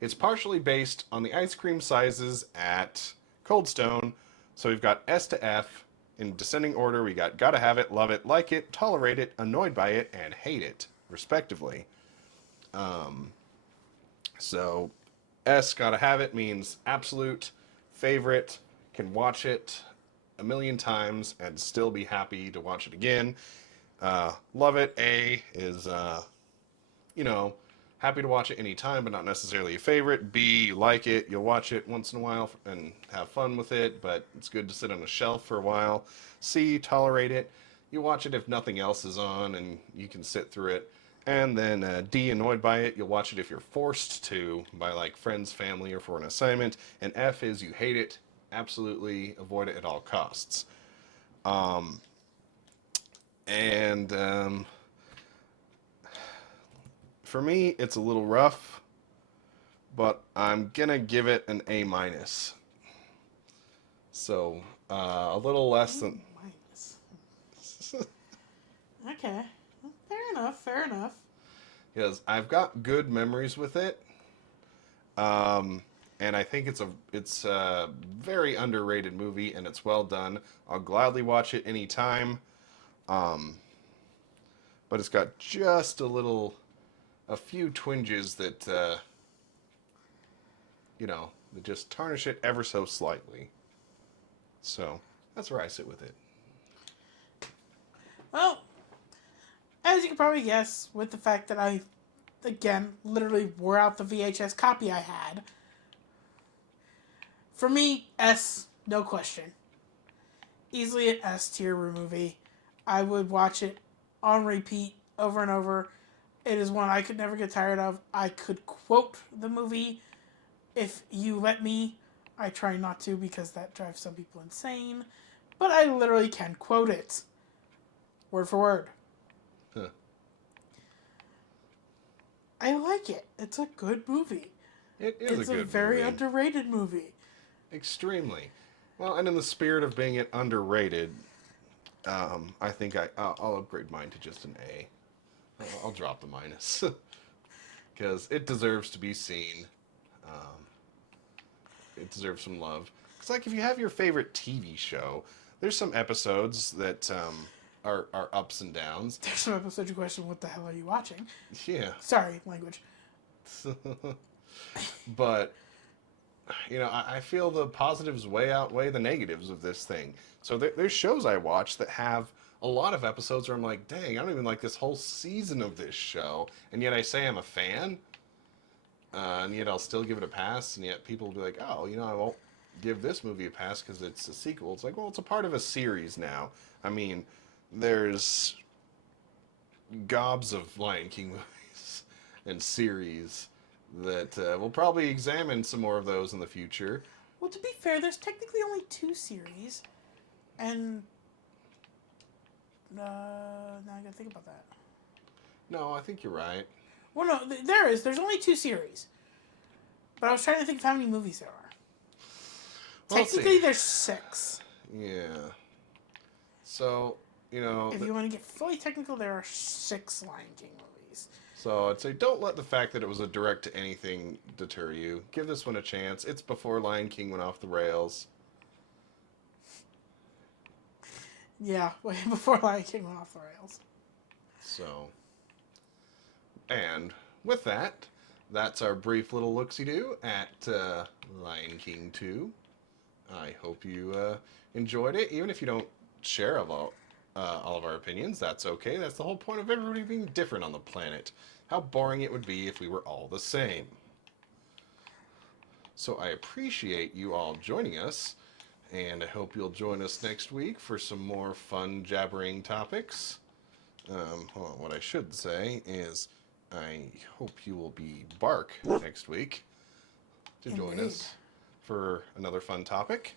It's partially based on the ice cream sizes at Cold Stone. So we've got S to F. In descending order, we got gotta have it, love it, like it, tolerate it, annoyed by it, and hate it, respectively. So S, gotta have it, means absolute favorite, can watch it a million times and still be happy to watch it again. Love it, A, is, happy to watch it anytime, but not necessarily a favorite. B, you like it, you'll watch it once in a while and have fun with it, but it's good to sit on a shelf for a while. C, tolerate it. You watch it if nothing else is on and you can sit through it. And then D, annoyed by it. You'll watch it if you're forced to, by like friends, family, or for an assignment. And F is you hate it, absolutely avoid it at all costs. For me, it's a little rough, but I'm gonna give it an A minus. So a little less than. Minus. Okay. Fair enough. Because I've got good memories with it, and I think it's a very underrated movie, and it's well done. I'll gladly watch it anytime, but it's got just a few twinges that that just tarnish it ever so slightly. So that's where I sit with it. Well, as you can probably guess, with the fact that I, again, literally wore out the VHS copy I had, for me, S, no question. Easily an S tier movie. I would watch it on repeat over and over. It is one I could never get tired of. I could quote the movie if you let me. I try not to because that drives some people insane. But I literally can quote it. Word for word. Huh. I like it. It's a good movie. It is It's a a good very movie. underrated movie. Extremely. Well, and in the spirit of being it underrated, I think I'll upgrade mine to just an A. I'll drop the minus because it deserves to be seen. It deserves some love. It's like if you have your favorite TV show, there's some episodes that are ups and downs. There's some episodes you question, what the hell are you watching? Yeah. Sorry, language. But I feel the positives way outweigh the negatives of this thing. So there's shows I watch that have a lot of episodes where I'm like, dang, I don't even like this whole season of this show, and yet I say I'm a fan, and yet I'll still give it a pass, and yet people will be like, oh, I won't give this movie a pass because it's a sequel. It's like, well, it's a part of a series now. I mean, there's gobs of Lion King movies and series that we'll probably examine some more of those in the future. Well, to be fair, there's technically only 2 series, and now I gotta think about that. No, I think you're right. Well, no, there is. There's only 2 series, but I was trying to think of how many movies there are. Well, Technically, there's 6. Yeah. So, If you want to get fully technical, there are 6 Lion King movies. So I'd say don't let the fact that it was a direct to anything deter you. Give this one a chance. It's before Lion King went off the rails. Yeah, way before Lion King went off the rails. So, and with that, that's our brief little look-see-do at Lion King 2. I hope you enjoyed it. Even if you don't share all of our opinions, that's okay. That's the whole point of everybody being different on the planet. How boring it would be if we were all the same. So I appreciate you all joining us, and I hope you'll join us next week for some more fun jabbering topics. What I should say is I hope you will be Bark next week to join us for another fun topic.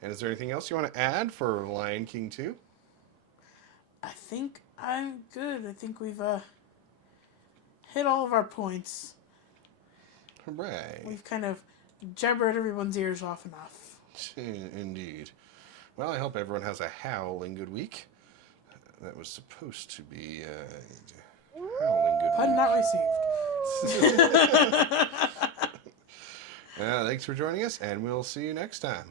And is there anything else you want to add for Lion King 2? I think I'm good. I think we've hit all of our points. Hooray. We've kind of jabbered everyone's ears off enough. Indeed. Well, I hope everyone has a howling good week. That was supposed to be howling good Pun week. not received. Thanks for joining us, and we'll see you next time.